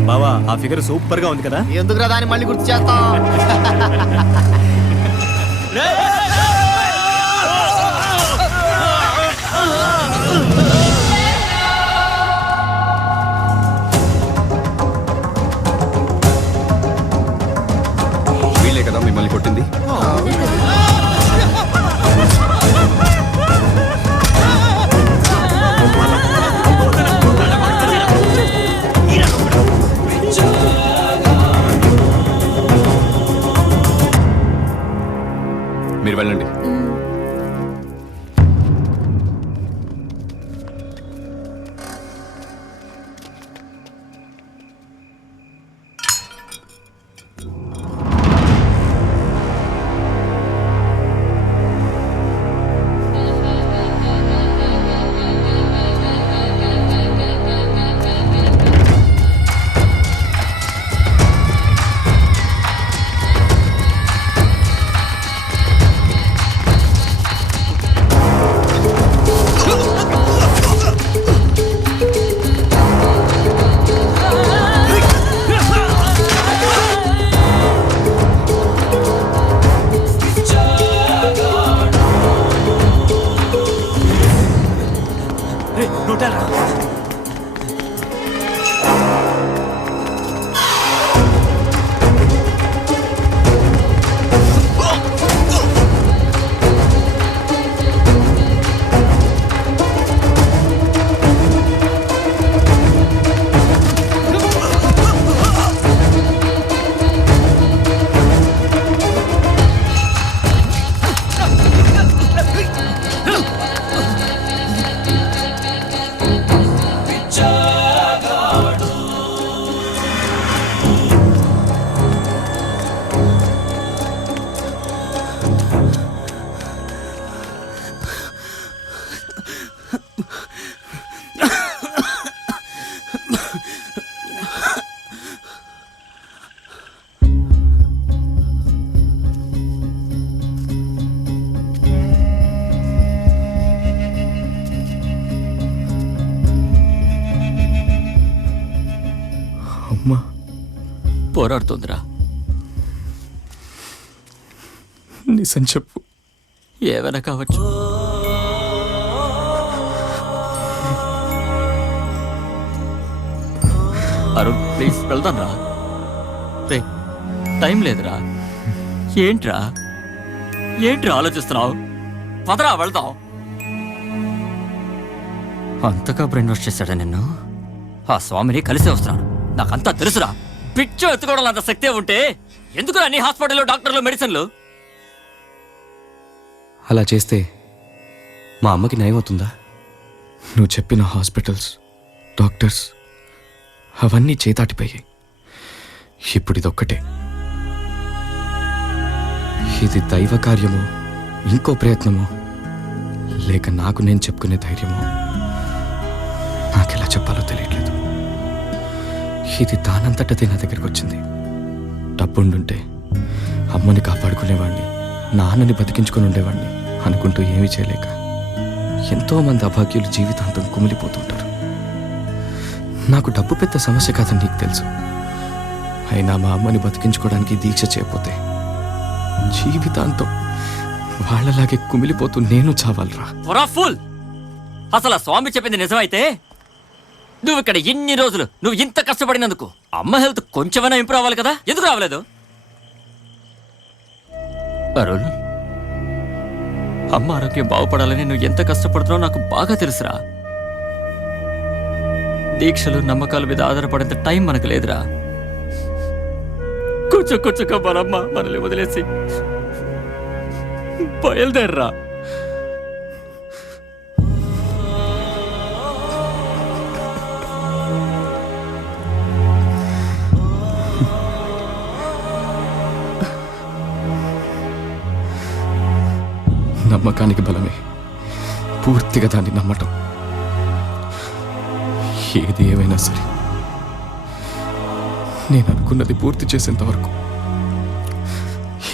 బావా, ఆ ఫిగర్ సూపర్ గా ఉంది కదా. ఎందుకురా దాన్ని మళ్ళీ గుర్తు చేస్తాం? వీళ్ళే కదా మిమ్మల్ని కొట్టింది? మీరు వెళ్ళండి. పోరాడుతుందిరా. నిజం చెప్పు. ఏమైనా కావచ్చు. అరుణ్ ప్లీజ్ వెళ్దాం రా. రే టైం లేదురా. ఏంట్రా ఆలోచిస్తున్నావు? పదరా వెళ్దాం. అంతగా బ్రెయిన్ వాష్ చేశాడా నిన్ను? ఆ స్వామిని కలిసే వస్తున్నాను. నాకంతా తెలుసురా. పిచ్చో ఎత్తుకోవడం అంత శక్తే ఉంటే ఎందుకు అన్ని హాస్పిటల్లో డాక్టర్లు మెడిసిన్లు? అలా చేస్తే మా అమ్మకి నయం అవుతుందా? నువ్వు చెప్పిన హాస్పిటల్స్, డాక్టర్స్ అవన్నీ చేతాటిపోయాయి. ఇప్పుడు ఇదొక్కటే. ఇది దైవ కార్యమో, ఇంకో ప్రయత్నమో, లేక నాకు నేను చెప్పుకునే ధైర్యమో నాకెలా చెప్పాలో తెలియట్లేదు. ఇది దానంతటదే నా దగ్గరికి వచ్చింది. డబ్బుండుంటే అమ్మని కాపాడుకునేవాడిని, నాన్నని బతికించుకొని ఉండేవాడిని అనుకుంటూ ఏమీ చేయలేక ఎంతోమంది అభాగ్యులు జీవితాంతం కుమిలిపోతుంటారు. నాకు డబ్బు పెద్ద సమస్య కాదని నీకు తెలుసు. అయినా మా అమ్మని బతికించుకోవడానికి దీక్ష చేయకపోతే జీవితాంతం వాళ్ళలాగే కుమిలిపోతూ నేను చావాలరా. ఫుల్ అసలు ఆ స్వామి చెప్పింది నిజమైతే నువ్వు ఇక్కడ ఇన్ని రోజులు నువ్వు ఇంత కష్టపడినందుకు అమ్మ హెల్త్ కొంచెమైనా ఇంప్రూవ్ అవ్వాలి కదా, ఎందుకు రావలేదు? అరుణ్, అమ్మ ఆరోగ్యం బాగుపడాలని నువ్వు ఎంత కష్టపడుతున్నావు నాకు బాగా తెలుసురా. దీక్షలు నమ్మకాల మీద ఆధారపడేంత టైం మనకు లేదురా. కొంచెంగా మనమ్మ మనల్ని వదిలేసి బయలుదేర్రా. నమ్మకానికి బలమే పూర్తిగా దాన్ని నమ్మటం. ఏది ఏమైనా సరే నేను అనుకున్నది పూర్తి చేసేంత వరకు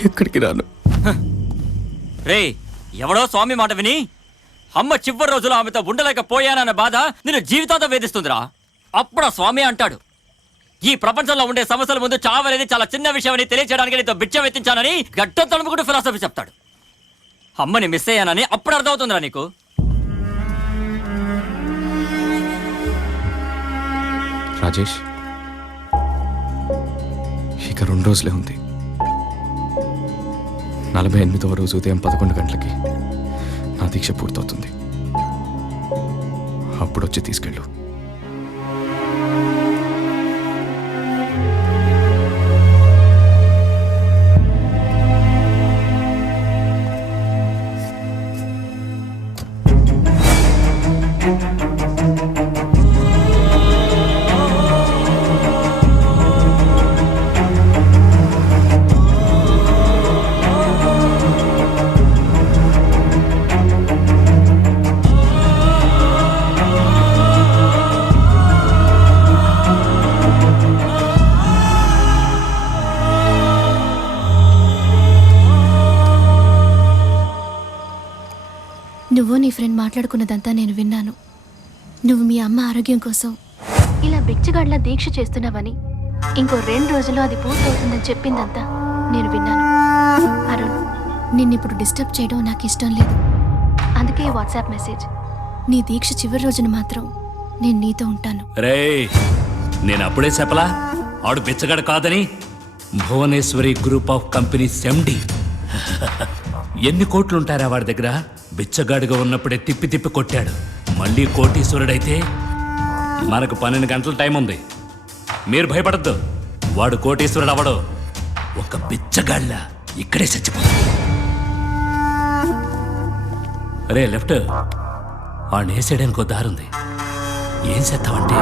ఎక్కడికి రాను. రే ఎవడో స్వామి మాట విని అమ్మ చివరి రోజులు ఆమెతో ఉండలేకపోయానన్న బాధ నేను జీవితాంతం వేధిస్తుందిరా. అప్పుడు ఆ స్వామి అంటాడు, ఈ ప్రపంచంలో ఉండే సమస్యల ముందు చావనేది చాలా చిన్న విషయం అని తెలియచేయడానికి నీతో బిచ్చం ఎత్తించానని గట్టం తడుముకుంటూ ఫిలాసఫీ చెప్తాడు. అమ్మని మిస్ అయ్యానని అప్పుడు అర్థమవుతుందిరా నీకు. రాజేష్, ఇక 2 రోజులే ఉంది. 48వ రోజు ఉదయం 11 గంటలకి నా దీక్ష పూర్తవుతుంది. అప్పుడు వచ్చి తీసుకెళ్ళు. నువ్వు నీ ఫ్రెండ్ మాట్లాడుకున్నదంతా నేను విన్నాను. నువ్వు మీ అమ్మ ఆరోగ్యం కోసం ఇలా బిచ్చగాడ్లా దీక్ష చేస్తున్నావని, ఇంకో 2 రోజుల్లో అది పూర్తవుతుందని చెప్పిందంతా నేను విన్నాను. అరుణ్, నిన్నిప్పుడు డిస్టర్బ్ చేయడం నాకు ఇష్టం లేదు. అందుకే ఈ వాట్సాప్ మెసేజ్. నీ దీక్ష చివరి రోజున మాత్రం నేను నీతో ఉంటాను. రే నేను అప్పుడే చెప్పలా ఆడు బిచ్చగాడు కాదని? Bhuvaneswari group of companies MD. ఎన్ని కోట్లుంటారా వాడి దగ్గర? బిచ్చగాడిగా ఉన్నప్పుడే తిప్పి తిప్పి కొట్టాడు. మళ్ళీ కోటీశ్వరుడైతే మనకు 12 గంటల టైం ఉంది. మీరు భయపడద్దు, వాడు కోటీశ్వరుడు అవడు. ఒక బిచ్చగాళ్ళ ఇక్కడే చచ్చిపోతాడు. రే లెఫ్ట్, వాడిని వేసేయడానికి ఒక దారుంది. ఏం చేస్తావంటే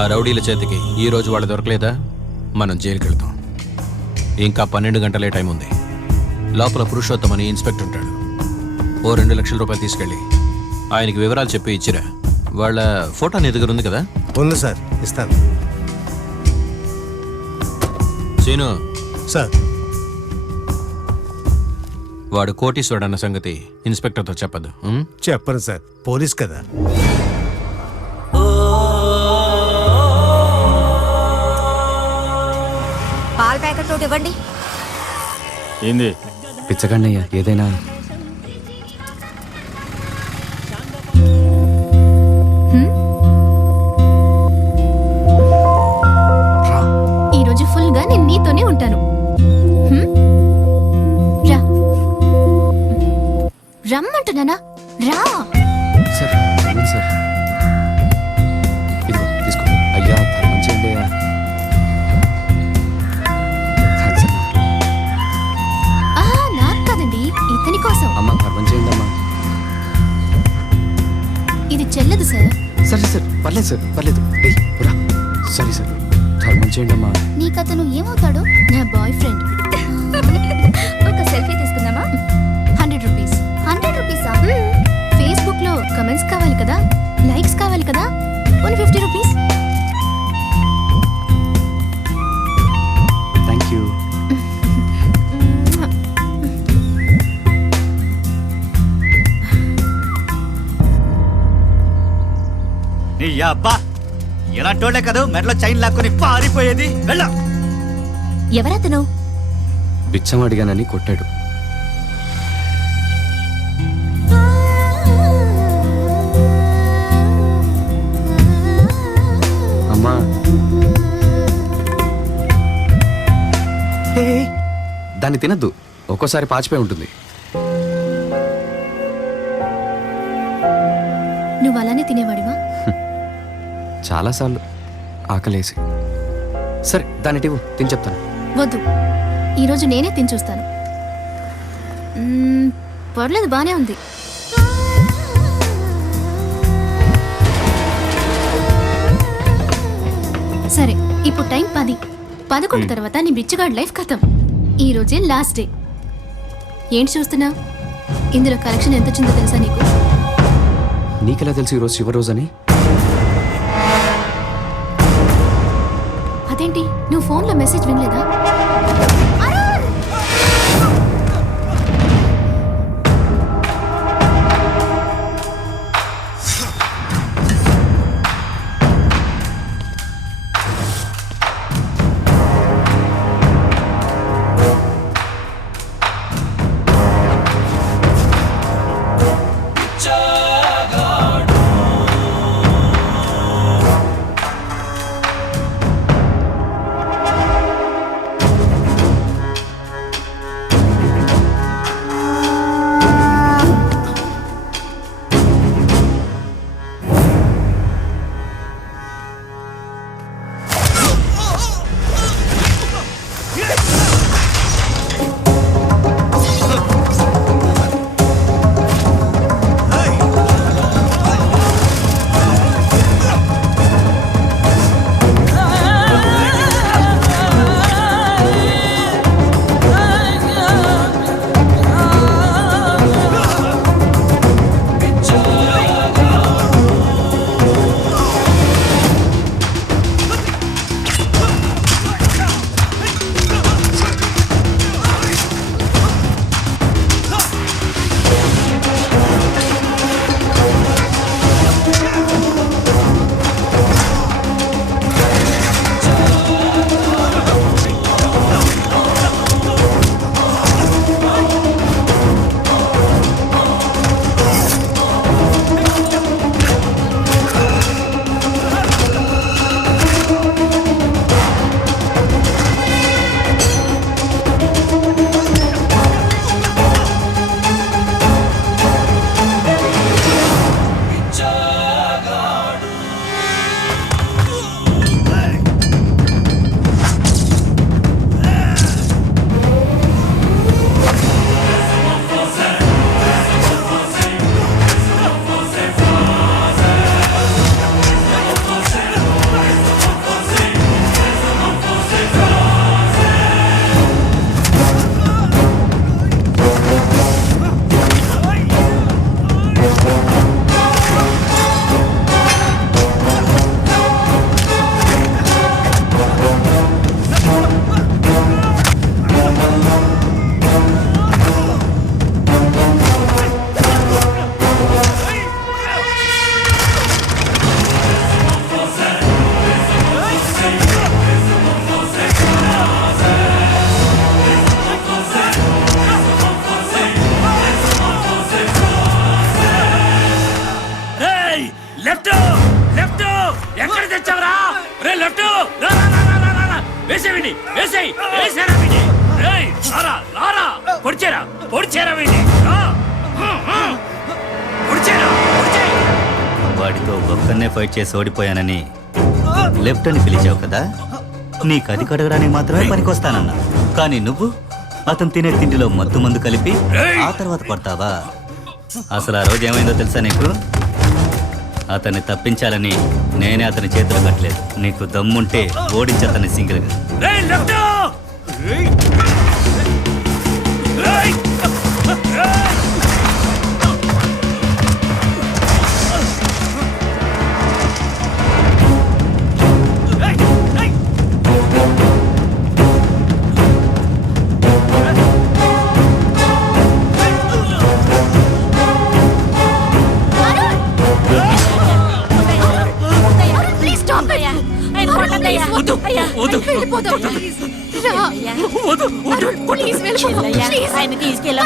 ఆ రౌడీల చేతికి ఈ రోజు వాళ్ళు దొరకలేదా మనం జైలుకి వెళ్తాం. ఇంకా 12 గంటలే టైం ఉంది. లోపల పురుషోత్తం అని ఇన్స్పెక్టర్ ఉంటాడు. ఓ 2 లక్షల రూపాయలు తీసుకెళ్ళి ఆయనకి వివరాలు చెప్పి ఇచ్చిరా. వాళ్ళ ఫోటో నీ దగ్గర ఉంది కదా? ఉంది సార్, ఇస్తాను. సీను సార్, వాడు కోటీశ్వరుడు అన్న సంగతి ఇన్స్పెక్టర్తో చెప్పదు. చెప్పను సార్, పోలీస్ కదా. పాల ప్యాకెట్ ఒకటి ఇవ్వండి. ఏంది పిచ్చగండయ్యా ఏదైనా ఈరోజు ఫుల్ గా నేను నీతోనే ఉంటాను. హ్మ్? రా రమ్మంటున్నానా? రా. సార్ ధర్మం సార్ ఇదిగో తీసుకో. అయ్యా ధర్మం చేయండి అయ్యా. థ్యాంక్స్ అమ్మా. నాకు కాదండి, ఇతని కోసం. అమ్మా ధర్మం చేయండి అమ్మా. ఇది చెల్లదు సార్. సరే సార్ పర్లేదు సార్ పర్లేదు. ఏయ్ రా. సరే సార్ ధర్మం చేయండి అమ్మా. నీకతను ఏమవుతాడు? నా బాయ్ ఫ్రెండ్. ఒక సెల్ఫీ తీసుకుందామా? 100 రూపీస్. 100 రూపీసా? ఫేస్బుక్ లో కమెంట్స్ కావాలి కదా, లైక్స్ కావాలి కదా, 150 రూపీస్. Thank you. నీ అబ్బా ఎలాంటోళ్లే కదా మెడలో చైన్ లాక్కొని పారిపోయేది. వెళ్ళ. ఎవరతను? బిచ్చం అడిగానని కొట్టాడు. అమ్మా దాన్ని తినద్దు, ఒక్కోసారి పాచిపోయి ఉంటుంది. నువ్వు అలానే తినేవాడివా? చాలాసార్లు ఆకలేసి. సరే దాన్ని టివ్వు తిని చెప్తాను. వద్దు, ఈరోజు నేనే తిని చూస్తాను. పర్లేదు, బానే ఉంది. సరే ఇప్పుడు టైం 10. 11 తర్వాత నీ బిచ్చగాడి లైఫ్ ఖతం. ఈ రోజే లాస్ట్ డే. ఏంటి చూస్తున్నావు? ఇందులో కలెక్షన్ ఎంత వచ్చిందో తెలుసా నీకు? నీకెలా తెలుసు ఈరోజు చివరి రోజు అని? అదేంటి, నువ్వు ఫోన్లో మెసేజ్ వినలేదా? వీడిని వేసేయ్ వేసేరా వీడిని ఏయ్ రారా రారా పొడిచేరా పొడిచేరా వీడిని పొడిచేరా పొడిచేయ్ వాడితో ఒక్కనే ఫైట్ చేసి ఓడిపోయానని లెఫ్ట్ అని పిలిచావు కదా, నీకు అది కడగడానికి మాత్రమే పనికొస్తానన్నా. కానీ నువ్వు అతను తినే తిండిలో మత్తు మందు కలిపి ఆ తర్వాత కొడతావా? అసలు ఆ రోజు ఏమైందో తెలుసా నీకు? అతన్ని తప్పించాలని నేనే అతని చేతులు కట్టలేదు. నీకు దమ్ముంటే ఓడించి అతన్ని సింగిల్గా. ఆయన తీసుకెళ్ళా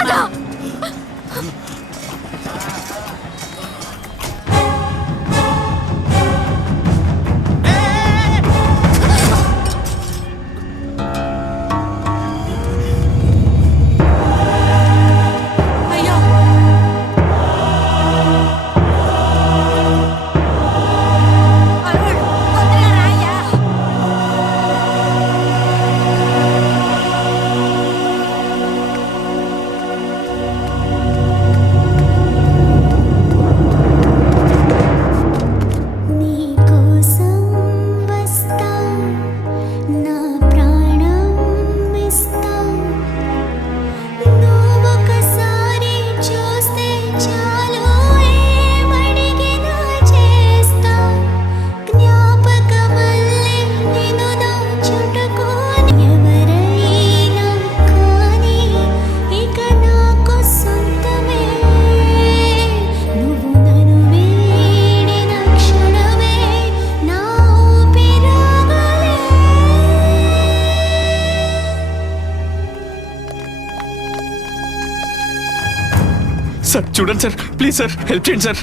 సార్ చూడండి సార్, ప్లీజ్ సార్ హెల్ప్ చేయండి సార్.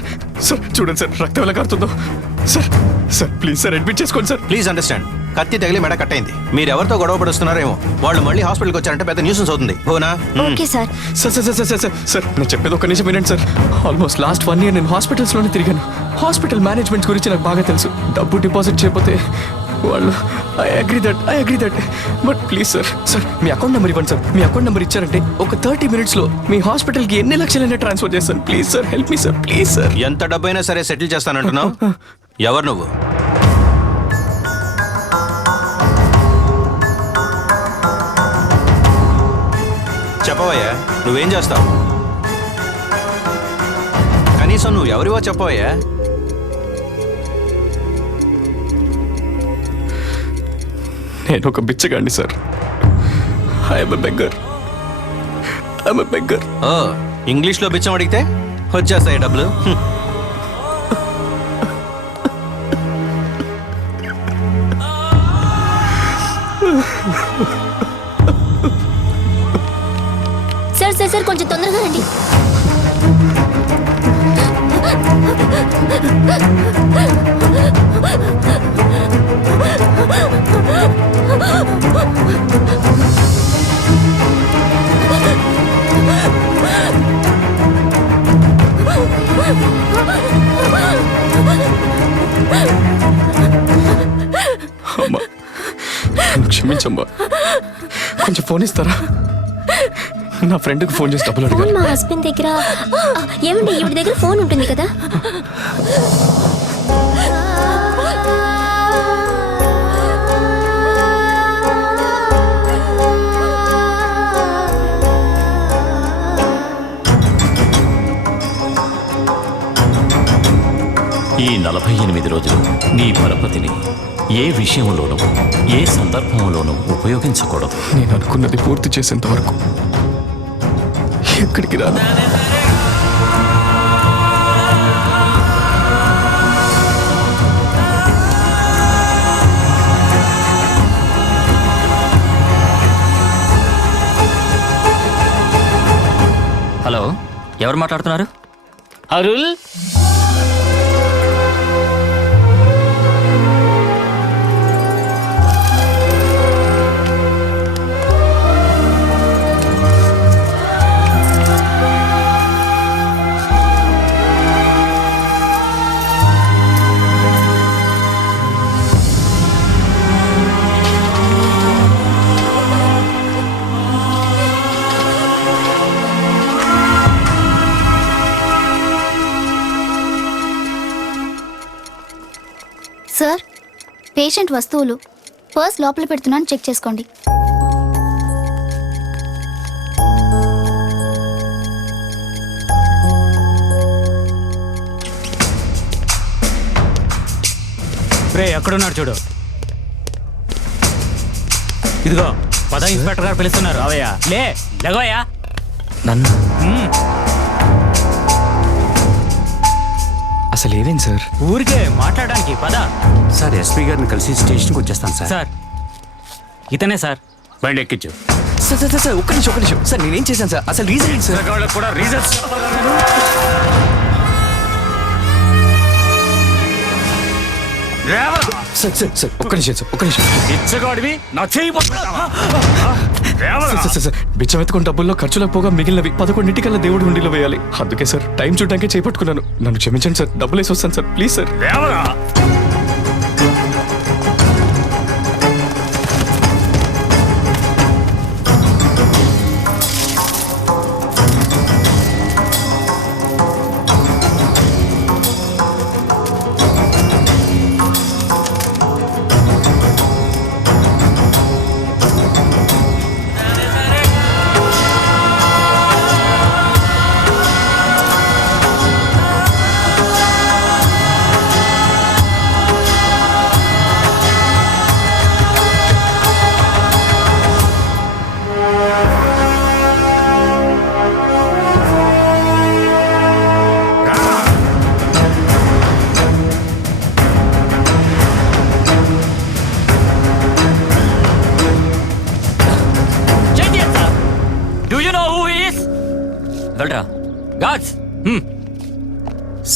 సార్ చూడండి సార్, రక్తం ఎలా కారుతుందో. Sir sir please sir admit చేసుకోండి సార్. ప్లీజ్ అండర్స్టాండ్, కత్తి తగిలి మెడ కట్టయింది. మీరు ఎవరితో గొడవ పడుస్తున్నారేమో, వాళ్ళు మళ్ళీ హాస్పిటల్కి వచ్చారంటే పెద్ద న్యూసెన్స్ అవుతుంది. ఓనా? Okay sir. Sir sir sir sir sir నేను చెప్పేది ఒక నిమిషం వినండి సార్. ఆల్మోస్ట్ లాస్ట్ 1 year నేను హాస్పిటల్స్లోనే తిరిగాను. హాస్పిటల్ మేనేజ్మెంట్ గురించి నాకు బాగా తెలుసు. డబ్బు డిపాజిట్ చేయకపోతే వాళ్ళు I agree that but please sir, sir me account number ఇవ్వండి సార్. మీ అకౌంట్ నెంబర్ ఇచ్చారంటే ఒక 30 minutesలో మీ హాస్పిటల్కి ఎన్ని లక్షలైనా ట్రాన్స్ఫర్ చేస్తాను. Please sir help me sir, please sir. ఎంత డబ్బైనా సరే సెటిల్ చేస్తానంటున్నావు. ఎవరు నువ్వు? చెప్పవయ్యా, నువ్వేం చేస్తావు? కనీసం నువ్వు ఎవరివో చెప్పవయ్యా. నేను ఒక బిచ్చగాడిని సార్. I'm a beggar. ఓ, ఇంగ్లీష్లో బిచ్చం అడిగితే వచ్చేస్తాయి డబ్బులు. సార్ కొంచెం తొందరగా రండి. అమ్మా క్షమించమ్మా, కొంచెం ఫోన్ ఇస్తారా? నా ఫ్రెండ్కి ఫోన్ చేసి డబ్బులు అడగాలి. మా హస్బెండ్ దగ్గర ఏమండి, ఈవిడ దగ్గర ఫోన్ ఉంటుంది కదా. ఈ 48 రోజులు నీ పరపతిని ఏ విషయంలోనూ ఏ సందర్భంలోనూ ఉపయోగించకూడదు. నేను అనుకున్నది పూర్తి చేసేంత వరకు ఎక్కడికి రాను. హలో, ఎవరు మాట్లాడుతున్నారు? అరుల్, పేషెంట్ వస్తువులు పర్స్ లోపల పెడుతున్నాను, చెక్ చేసుకోండి. రే ఎక్కడున్నాడు చూడు. ఇదిగో పద, ఇన్స్పెక్టర్ గారు పిలుస్తున్నారు. అవయ్యా లేవయ్యా. నన్ను అసలు ఏమేంటి సార్? ఊరికే మాట్లాడడానికి పద. సార్ ఎస్పీ గారిని కలిసి స్టేషన్కి వచ్చేస్తాను సార్. సార్ ఇతనే సార్. బండి ఎక్కించు. సార్ సార్ సార్ ఒక్క నిమిషం సార్, నేనేం చేశాను సార్? అసలు రీజన్ ఏంటి సార్? కూడా రీజన్స్ సార్ సార్ సార్ ఒక్క నిమిషం ఇచ్చగాడివి నా చేయి సార్ బిచ్చం ఎత్తుకున్న డబ్బుల్లో ఖర్చులకు పోగా మిగిలినవి 11:00కల్లా దేవుడి హుండీలో వేయాలి. అందుకే సార్ టైం చూడడానికి చేపట్టుకున్నాను. నన్ను క్షమించండి సార్, డబ్బులు వేసి వస్తాను సార్, ప్లీజ్ సార్.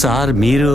సార్ మీరు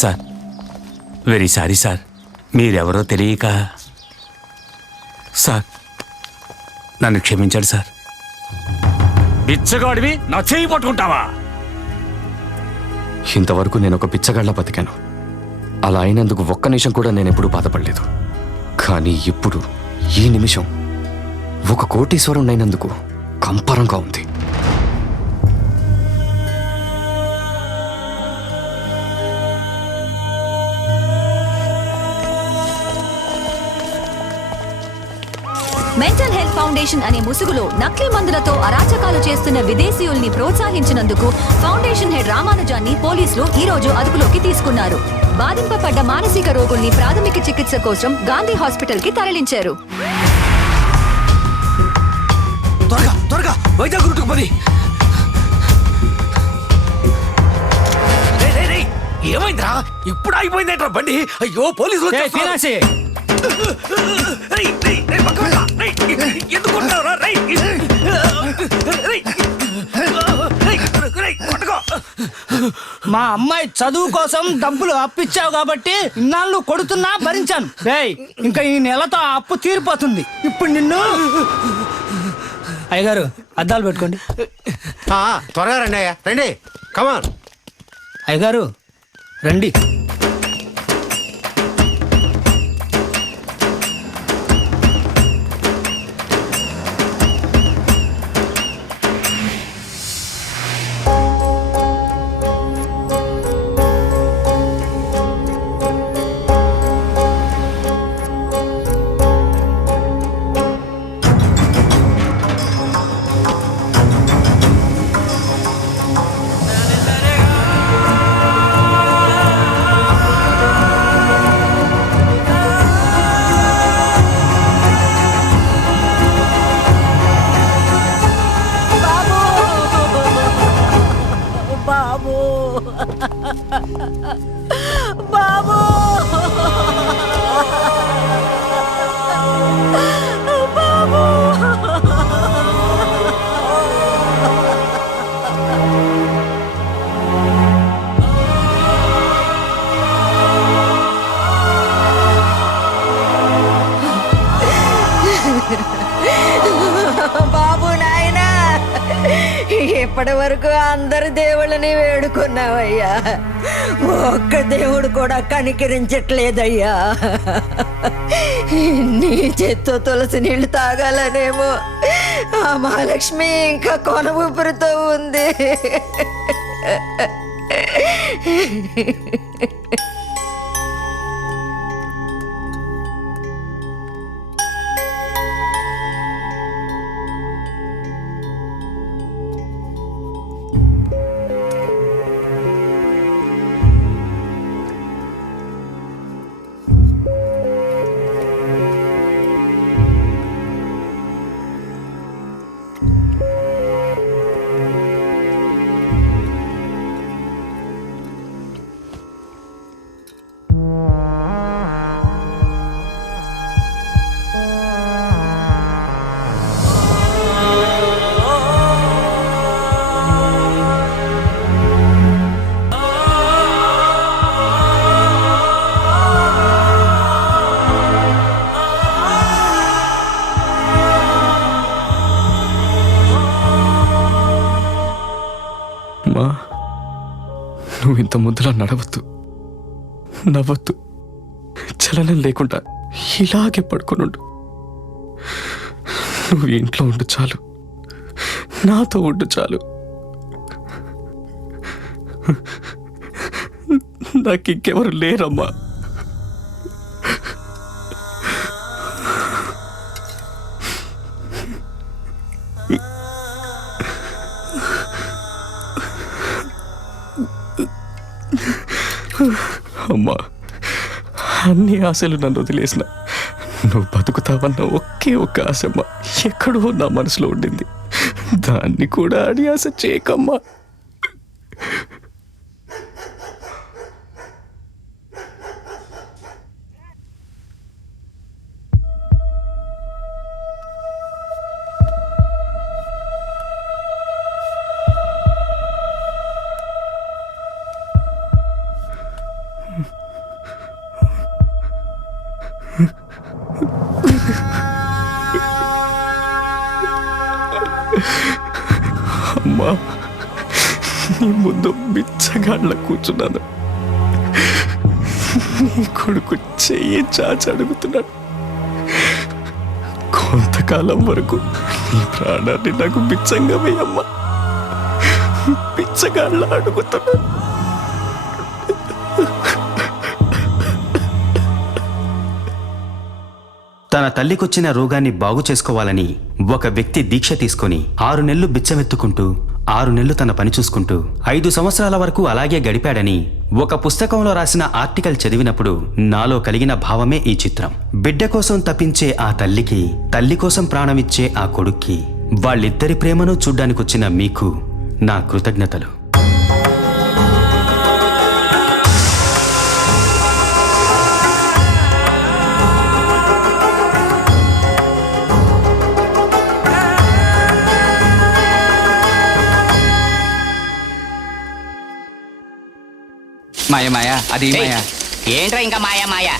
సార్ వెరీ సారీ సార్, మీరెవరో తెలియక. సార్ నన్ను క్షమించండి సార్. బిచ్చగాడివి నా చేయి పట్టుకుంటావా? ఇంతవరకు నేను ఒక పిచ్చగాళ్ళ బతికాను. అలా అయినందుకు ఒక్క నిమిషం కూడా నేను ఎప్పుడూ బాధపడలేదు. కానీ ఇప్పుడు ఈ నిమిషం ఒక కోటీశ్వరుడు అయినందుకు కంపరంగా ఉంది. మెంటల్ హెల్త్ ఫౌండేషన్ అనే ముసుగులో నకిలీ మందులతో అరాచకాలు చేస్తున్న విదేశీయుల్ని ప్రోత్సహించినందుకు ఫౌండేషన్ హెడ్ రామానుజాన్ని పోలీసులు ఈ రోజు అదుపులోకి తీసుకున్నారు. బాధింపబడ్డ మానసిక రోగుల్ని ప్రాథమిక చికిత్స కోసం గాంధీ హాస్పిటల్ కి తరలించారు. త్వరగా వైజాగ్ రూట్కు పని. ఏమైందిరా? ఇప్పుడు ఆగిపోయిందేంట్రా బండి? అయ్యో పోలీసులు మా అమ్మాయి చదువు కోసం డబ్బులు అప్పిచ్చావు కాబట్టి ఇన్నాళ్ళు కొడుతున్నా భరించాను. రేయ్ ఇంకా ఈ నెలతో ఆ అప్పు తీరిపోతుంది. ఇప్పుడు నిన్ను అయ్యగారు అద్దాలు పెట్టుకోండి. త్వరగా రండి అయ్యా, రండి. కమాన్ అయ్యగారు రండి. బాబు బాబు బాబు నాయనా ఇప్పటి వరకు అందరి దేవుళ్ళని వేడుకున్నావయ్యా, ఒక్క దేవుడు కూడా కనికరించట్లేదయ్యా. నీ చేత్తో తులసి నీళ్లు తాగాలనేమో ఆ మహాలక్ష్మి ఇంకా కొన ఊపిరితో ఉంది. నువ్వు ఇంత ముద్దులా నడవద్దు, నవ్వద్దు, చలనం లేకుండా ఇలాగే పడుకునుండు. నువ్వు ఇంట్లో ఉండు చాలు, నాతో ఉండు చాలు. నాకు ఇంకెవరు లేరమ్మా. అమ్మా, అన్ని ఆశలు నన్ను వదిలేసిన నువ్వు బతుకుతావన్న ఒకే ఒక్క ఆశమ్మా ఎక్కడో నా మనసులో ఉండింది. దాన్ని కూడా అడి ఆశ చేయకమ్మా. అమ్మా, నీ ముందు బిచ్చగాళ్ళ కూర్చున్నాను. నీ కొడుకు చెయ్యి చాచి అడుగుతున్నాడు. కొంతకాలం వరకు నీ ప్రాణాన్ని నాకు బిచ్చంగా వేయమ్మా. బిచ్చగాళ్ళ అడుగుతున్నాను. తన తల్లికొచ్చిన రోగాన్ని బాగు చేసుకోవాలని ఒక వ్యక్తి దీక్ష తీసుకొని 6 నెలలు బిచ్చమెత్తుకుంటూ 6 నెలలు తన పని చూసుకుంటూ 5 సంవత్సరాల వరకు అలాగే గడిపాడని ఒక పుస్తకంలో రాసిన ఆర్టికల్ చదివినప్పుడు నాలో కలిగిన భావమే ఈ చిత్రం. బిడ్డ కోసం తపించే ఆ తల్లికి, తల్లి కోసం ప్రాణమిచ్చే ఆ కొడుక్కి, వాళ్ళిద్దరి ప్రేమను చూడ్డానికొచ్చిన మీకు నా కృతజ్ఞతలు. మాయా మాయా అది మాయా ఏంట్రా ఇంకా మాయా మాయా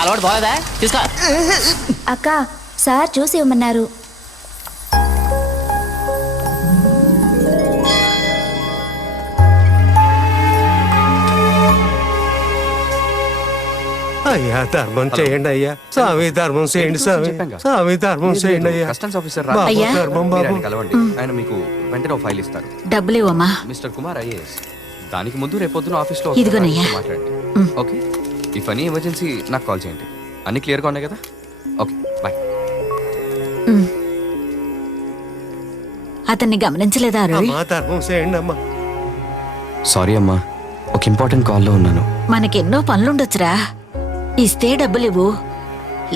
అలవాటు పోలేదా? తీసుకో. అక్క, సార్ చూసి ఇవ్వమన్నారు. అయ్యా ధర్మం చేయండి అయ్యా, స్వామి ధర్మం చేయండి స్వామి, స్వామి ధర్మం చేయండి అయ్యా. కస్టమ్స్ ఆఫీసర్ అయ్యా. ధర్మం బాబు కలవండి. ఆయన మీకు వెంటనే ఒక ఫైల్ ఇస్తారు. డబ్బులు ఇవ్వమ్మా. Mister Kumar IAS. దానికి ముందు రేపొద్దున ఆఫీస్లో ఇదిగోనయ్యా. మాట్లాడండి. ఓకే, ఇఫ్ ఎనీ ఎమర్జెన్సీ నాకు కాల్ చేయండి. అన్ని క్లియర్గా ఉన్నాయి కదా? Okay, bye. అతన్ని గమనించలేదా? ధర్మం చేయండి అమ్మా. సారీ అమ్మా, ఒక ఇంపార్టెంట్ కాల్లో ఉన్నాను. మనకెన్నో పనులుండొచ్చురా. ఇస్తే డబ్బులివ్వు,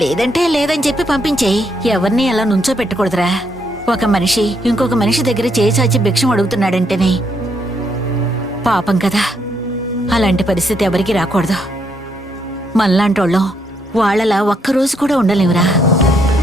లేదంటే లేదని చెప్పి పంపించేయి. ఎవరిని అలా నుంచో పెట్టకూడదురా. ఒక మనిషి ఇంకొక మనిషి దగ్గర చేయి చాచి భిక్షం అడుగుతున్నాడంటేనే పాపం కదా. అలాంటి పరిస్థితి ఎవరికి రాకూడదు. మనలాంటోళ్ళం వాళ్ళలా ఒక్కరోజు కూడా ఉండలేవురా.